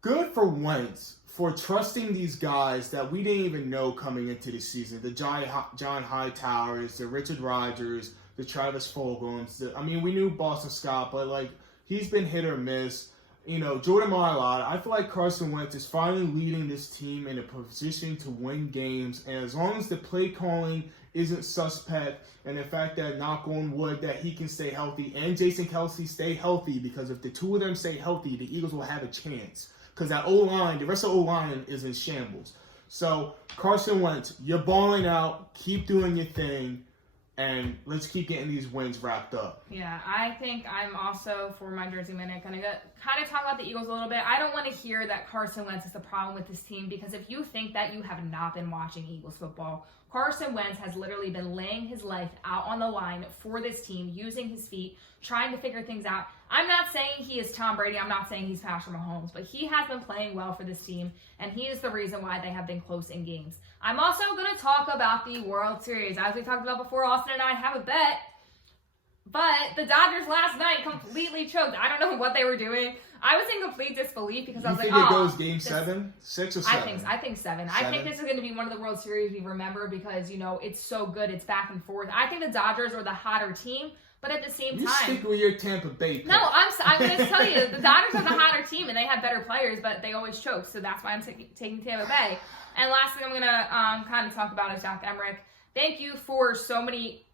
good for Wentz for trusting these guys that we didn't even know coming into the season. The John Hightowers, the Richard Rodgers, the Travis Fulghams. We knew Boston Scott, but like he's been hit or miss. You know, Jordan Mailata, I feel like Carson Wentz is finally leading this team in a position to win games. And as long as the play calling isn't suspect, and the fact that, knock on wood, that he can stay healthy, and Jason Kelce stay healthy, because if the two of them stay healthy, the Eagles will have a chance. Because that O-line, the rest of the O-line is in shambles. So, Carson Wentz, you're balling out. Keep doing your thing. And let's keep getting these wins wrapped up. Yeah, I think I'm also, for my Jersey Minute, going to kind of talk about the Eagles a little bit. I don't want to hear that Carson Wentz is the problem with this team, because if you think that, you have not been watching Eagles football. Carson Wentz has literally been laying his life out on the line for this team, using his feet, trying to figure things out. I'm not saying he is Tom Brady. I'm not saying he's Patrick Mahomes, but he has been playing well for this team, and he is the reason why they have been close in games. I'm also going to talk about the World Series. As we talked about before, Austin and I have a bet, but the Dodgers last night completely choked. I don't know what they were doing. I was in complete disbelief because I was like, you think it goes game 7? 6 or 7? I think 7. I think this is going to be one of the World Series we remember because, you know, it's so good. It's back and forth. I think the Dodgers are the hotter team, but at the same you time... stick with your Tampa Bay pick. No, I'm going to tell you, the Dodgers are the hotter team, and they have better players, but they always choke, so that's why I'm taking Tampa Bay. And last thing I'm going to kind of talk about is Zach Emmerich. Thank you for so many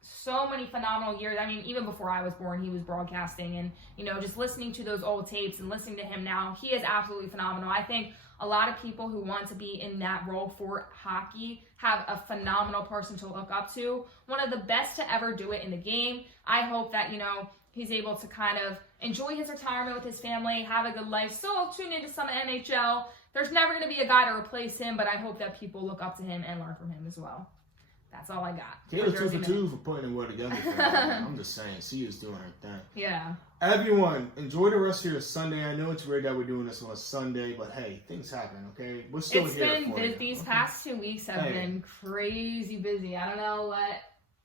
phenomenal years. I mean, even before I was born, he was broadcasting, and, you know, just listening to those old tapes and listening to him now, he is absolutely phenomenal. I think a lot of people who want to be in that role for hockey have a phenomenal person to look up to. One of the best to ever do it in the game. I hope that, you know, he's able to kind of enjoy his retirement with his family, have a good life, still tune into some NHL. There's never going to be a guy to replace him, but I hope that people look up to him and learn from him as well. That's all I got. Kayla 2 for 2 for putting the word together for me. I'm just saying, she is doing her thing. Yeah. Everyone, enjoy the rest of your Sunday. I know it's weird that we're doing this on a Sunday, but hey, things happen, okay? We're still here for you. It's been these past 2 weeks have been crazy busy. I don't know what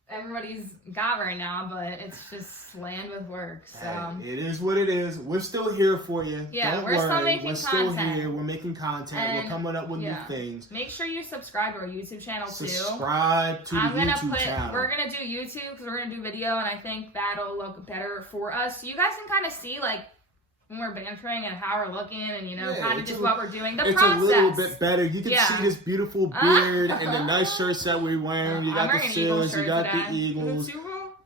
everybody's got right now, but it's just slammed with work. So hey, it is what it is. We're still here for you. Yeah, Don't we're worry. still making We're content. still here. We're making content. And, we're coming up with new things. Make sure you subscribe to our YouTube channel too. Subscribe to the YouTube channel. We're gonna do YouTube because we're gonna do video, and I think that'll look better for us. So you guys can kind of see like when we're bantering and how we're looking, and you know, kind of just what we're doing. The process. It's a little bit better. You can see this beautiful beard and the nice shirts that we're wearing. You got the Steelers, you got the Eagles.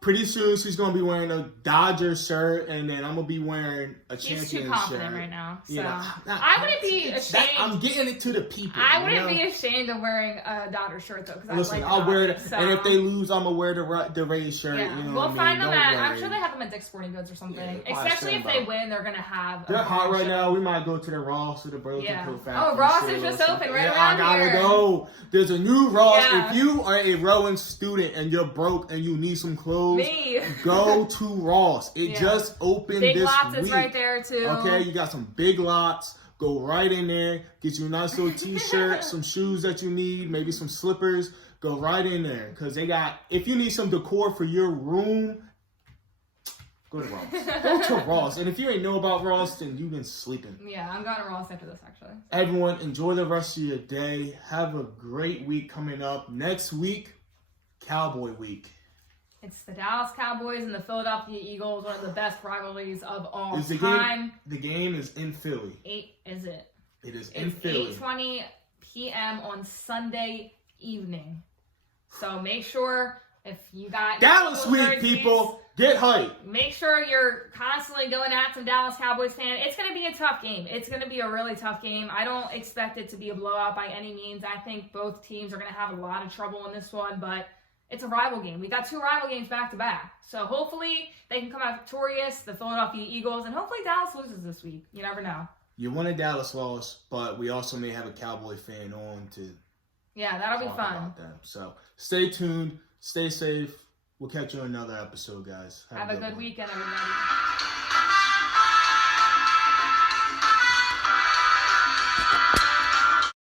Pretty soon she's gonna be wearing a Dodgers shirt, and then I'm gonna be wearing a He's Champions too confident shirt. right now. So Yeah, I wouldn't be ashamed. I'm getting it to the people. I wouldn't be ashamed of wearing a Dodgers shirt though, because Listen, I like I'll wear it, so. and if they lose, I'm gonna wear the Rays shirt. Yeah, You know we'll what I find mean? them Don't at. I'm worry. sure they have them at Dick's Sporting Goods or something. Yeah, Especially if they win, they're gonna have. They're hot right show. now. We might go to the Ross or the Burlington Yeah. Coat Factory. Oh, Ross store is or just something. open right Yeah, around I gotta here. go. There's a new Ross. Yeah. If you are a Rowan student and you're broke and you need some clothes, Me. go to Ross. It Yeah. just opened Big this Lots week. is right there too. Okay, you got some Big Lots. Go right in there. Get you a nice little t-shirt, some shoes that you need, maybe some slippers. Go right in there because they got. If you need some decor for your room, go to Ross. Go to Ross. And if you ain't know about Ross, then you've been sleeping. Yeah, I'm going to Ross after this actually. Everyone, enjoy the rest of your day. Have a great week coming up. Next week, Cowboy Week. It's the Dallas Cowboys and the Philadelphia Eagles, one of the best rivalries of all Is the time. The game is in Philly. Is it? It is in It's Philly. 8:20 p.m. on Sunday evening. So make sure if you got Dallas Eagles week, jerseys, people. Get hyped. make sure you're constantly going at some Dallas Cowboys fan. It's going to be a tough game. It's going to be a really tough game. I don't expect it to be a blowout by any means. I think both teams are going to have a lot of trouble in this one, but it's a rival game. We got 2 rival games back to back. So hopefully they can come out victorious, the Philadelphia Eagles, and hopefully Dallas loses this week. You never know. You want a Dallas loss, but we also may have a Cowboy fan on to Yeah, that'll be talk fun. about them. So stay tuned. Stay safe. We'll catch you on another episode, guys. Have a good one. weekend, everybody.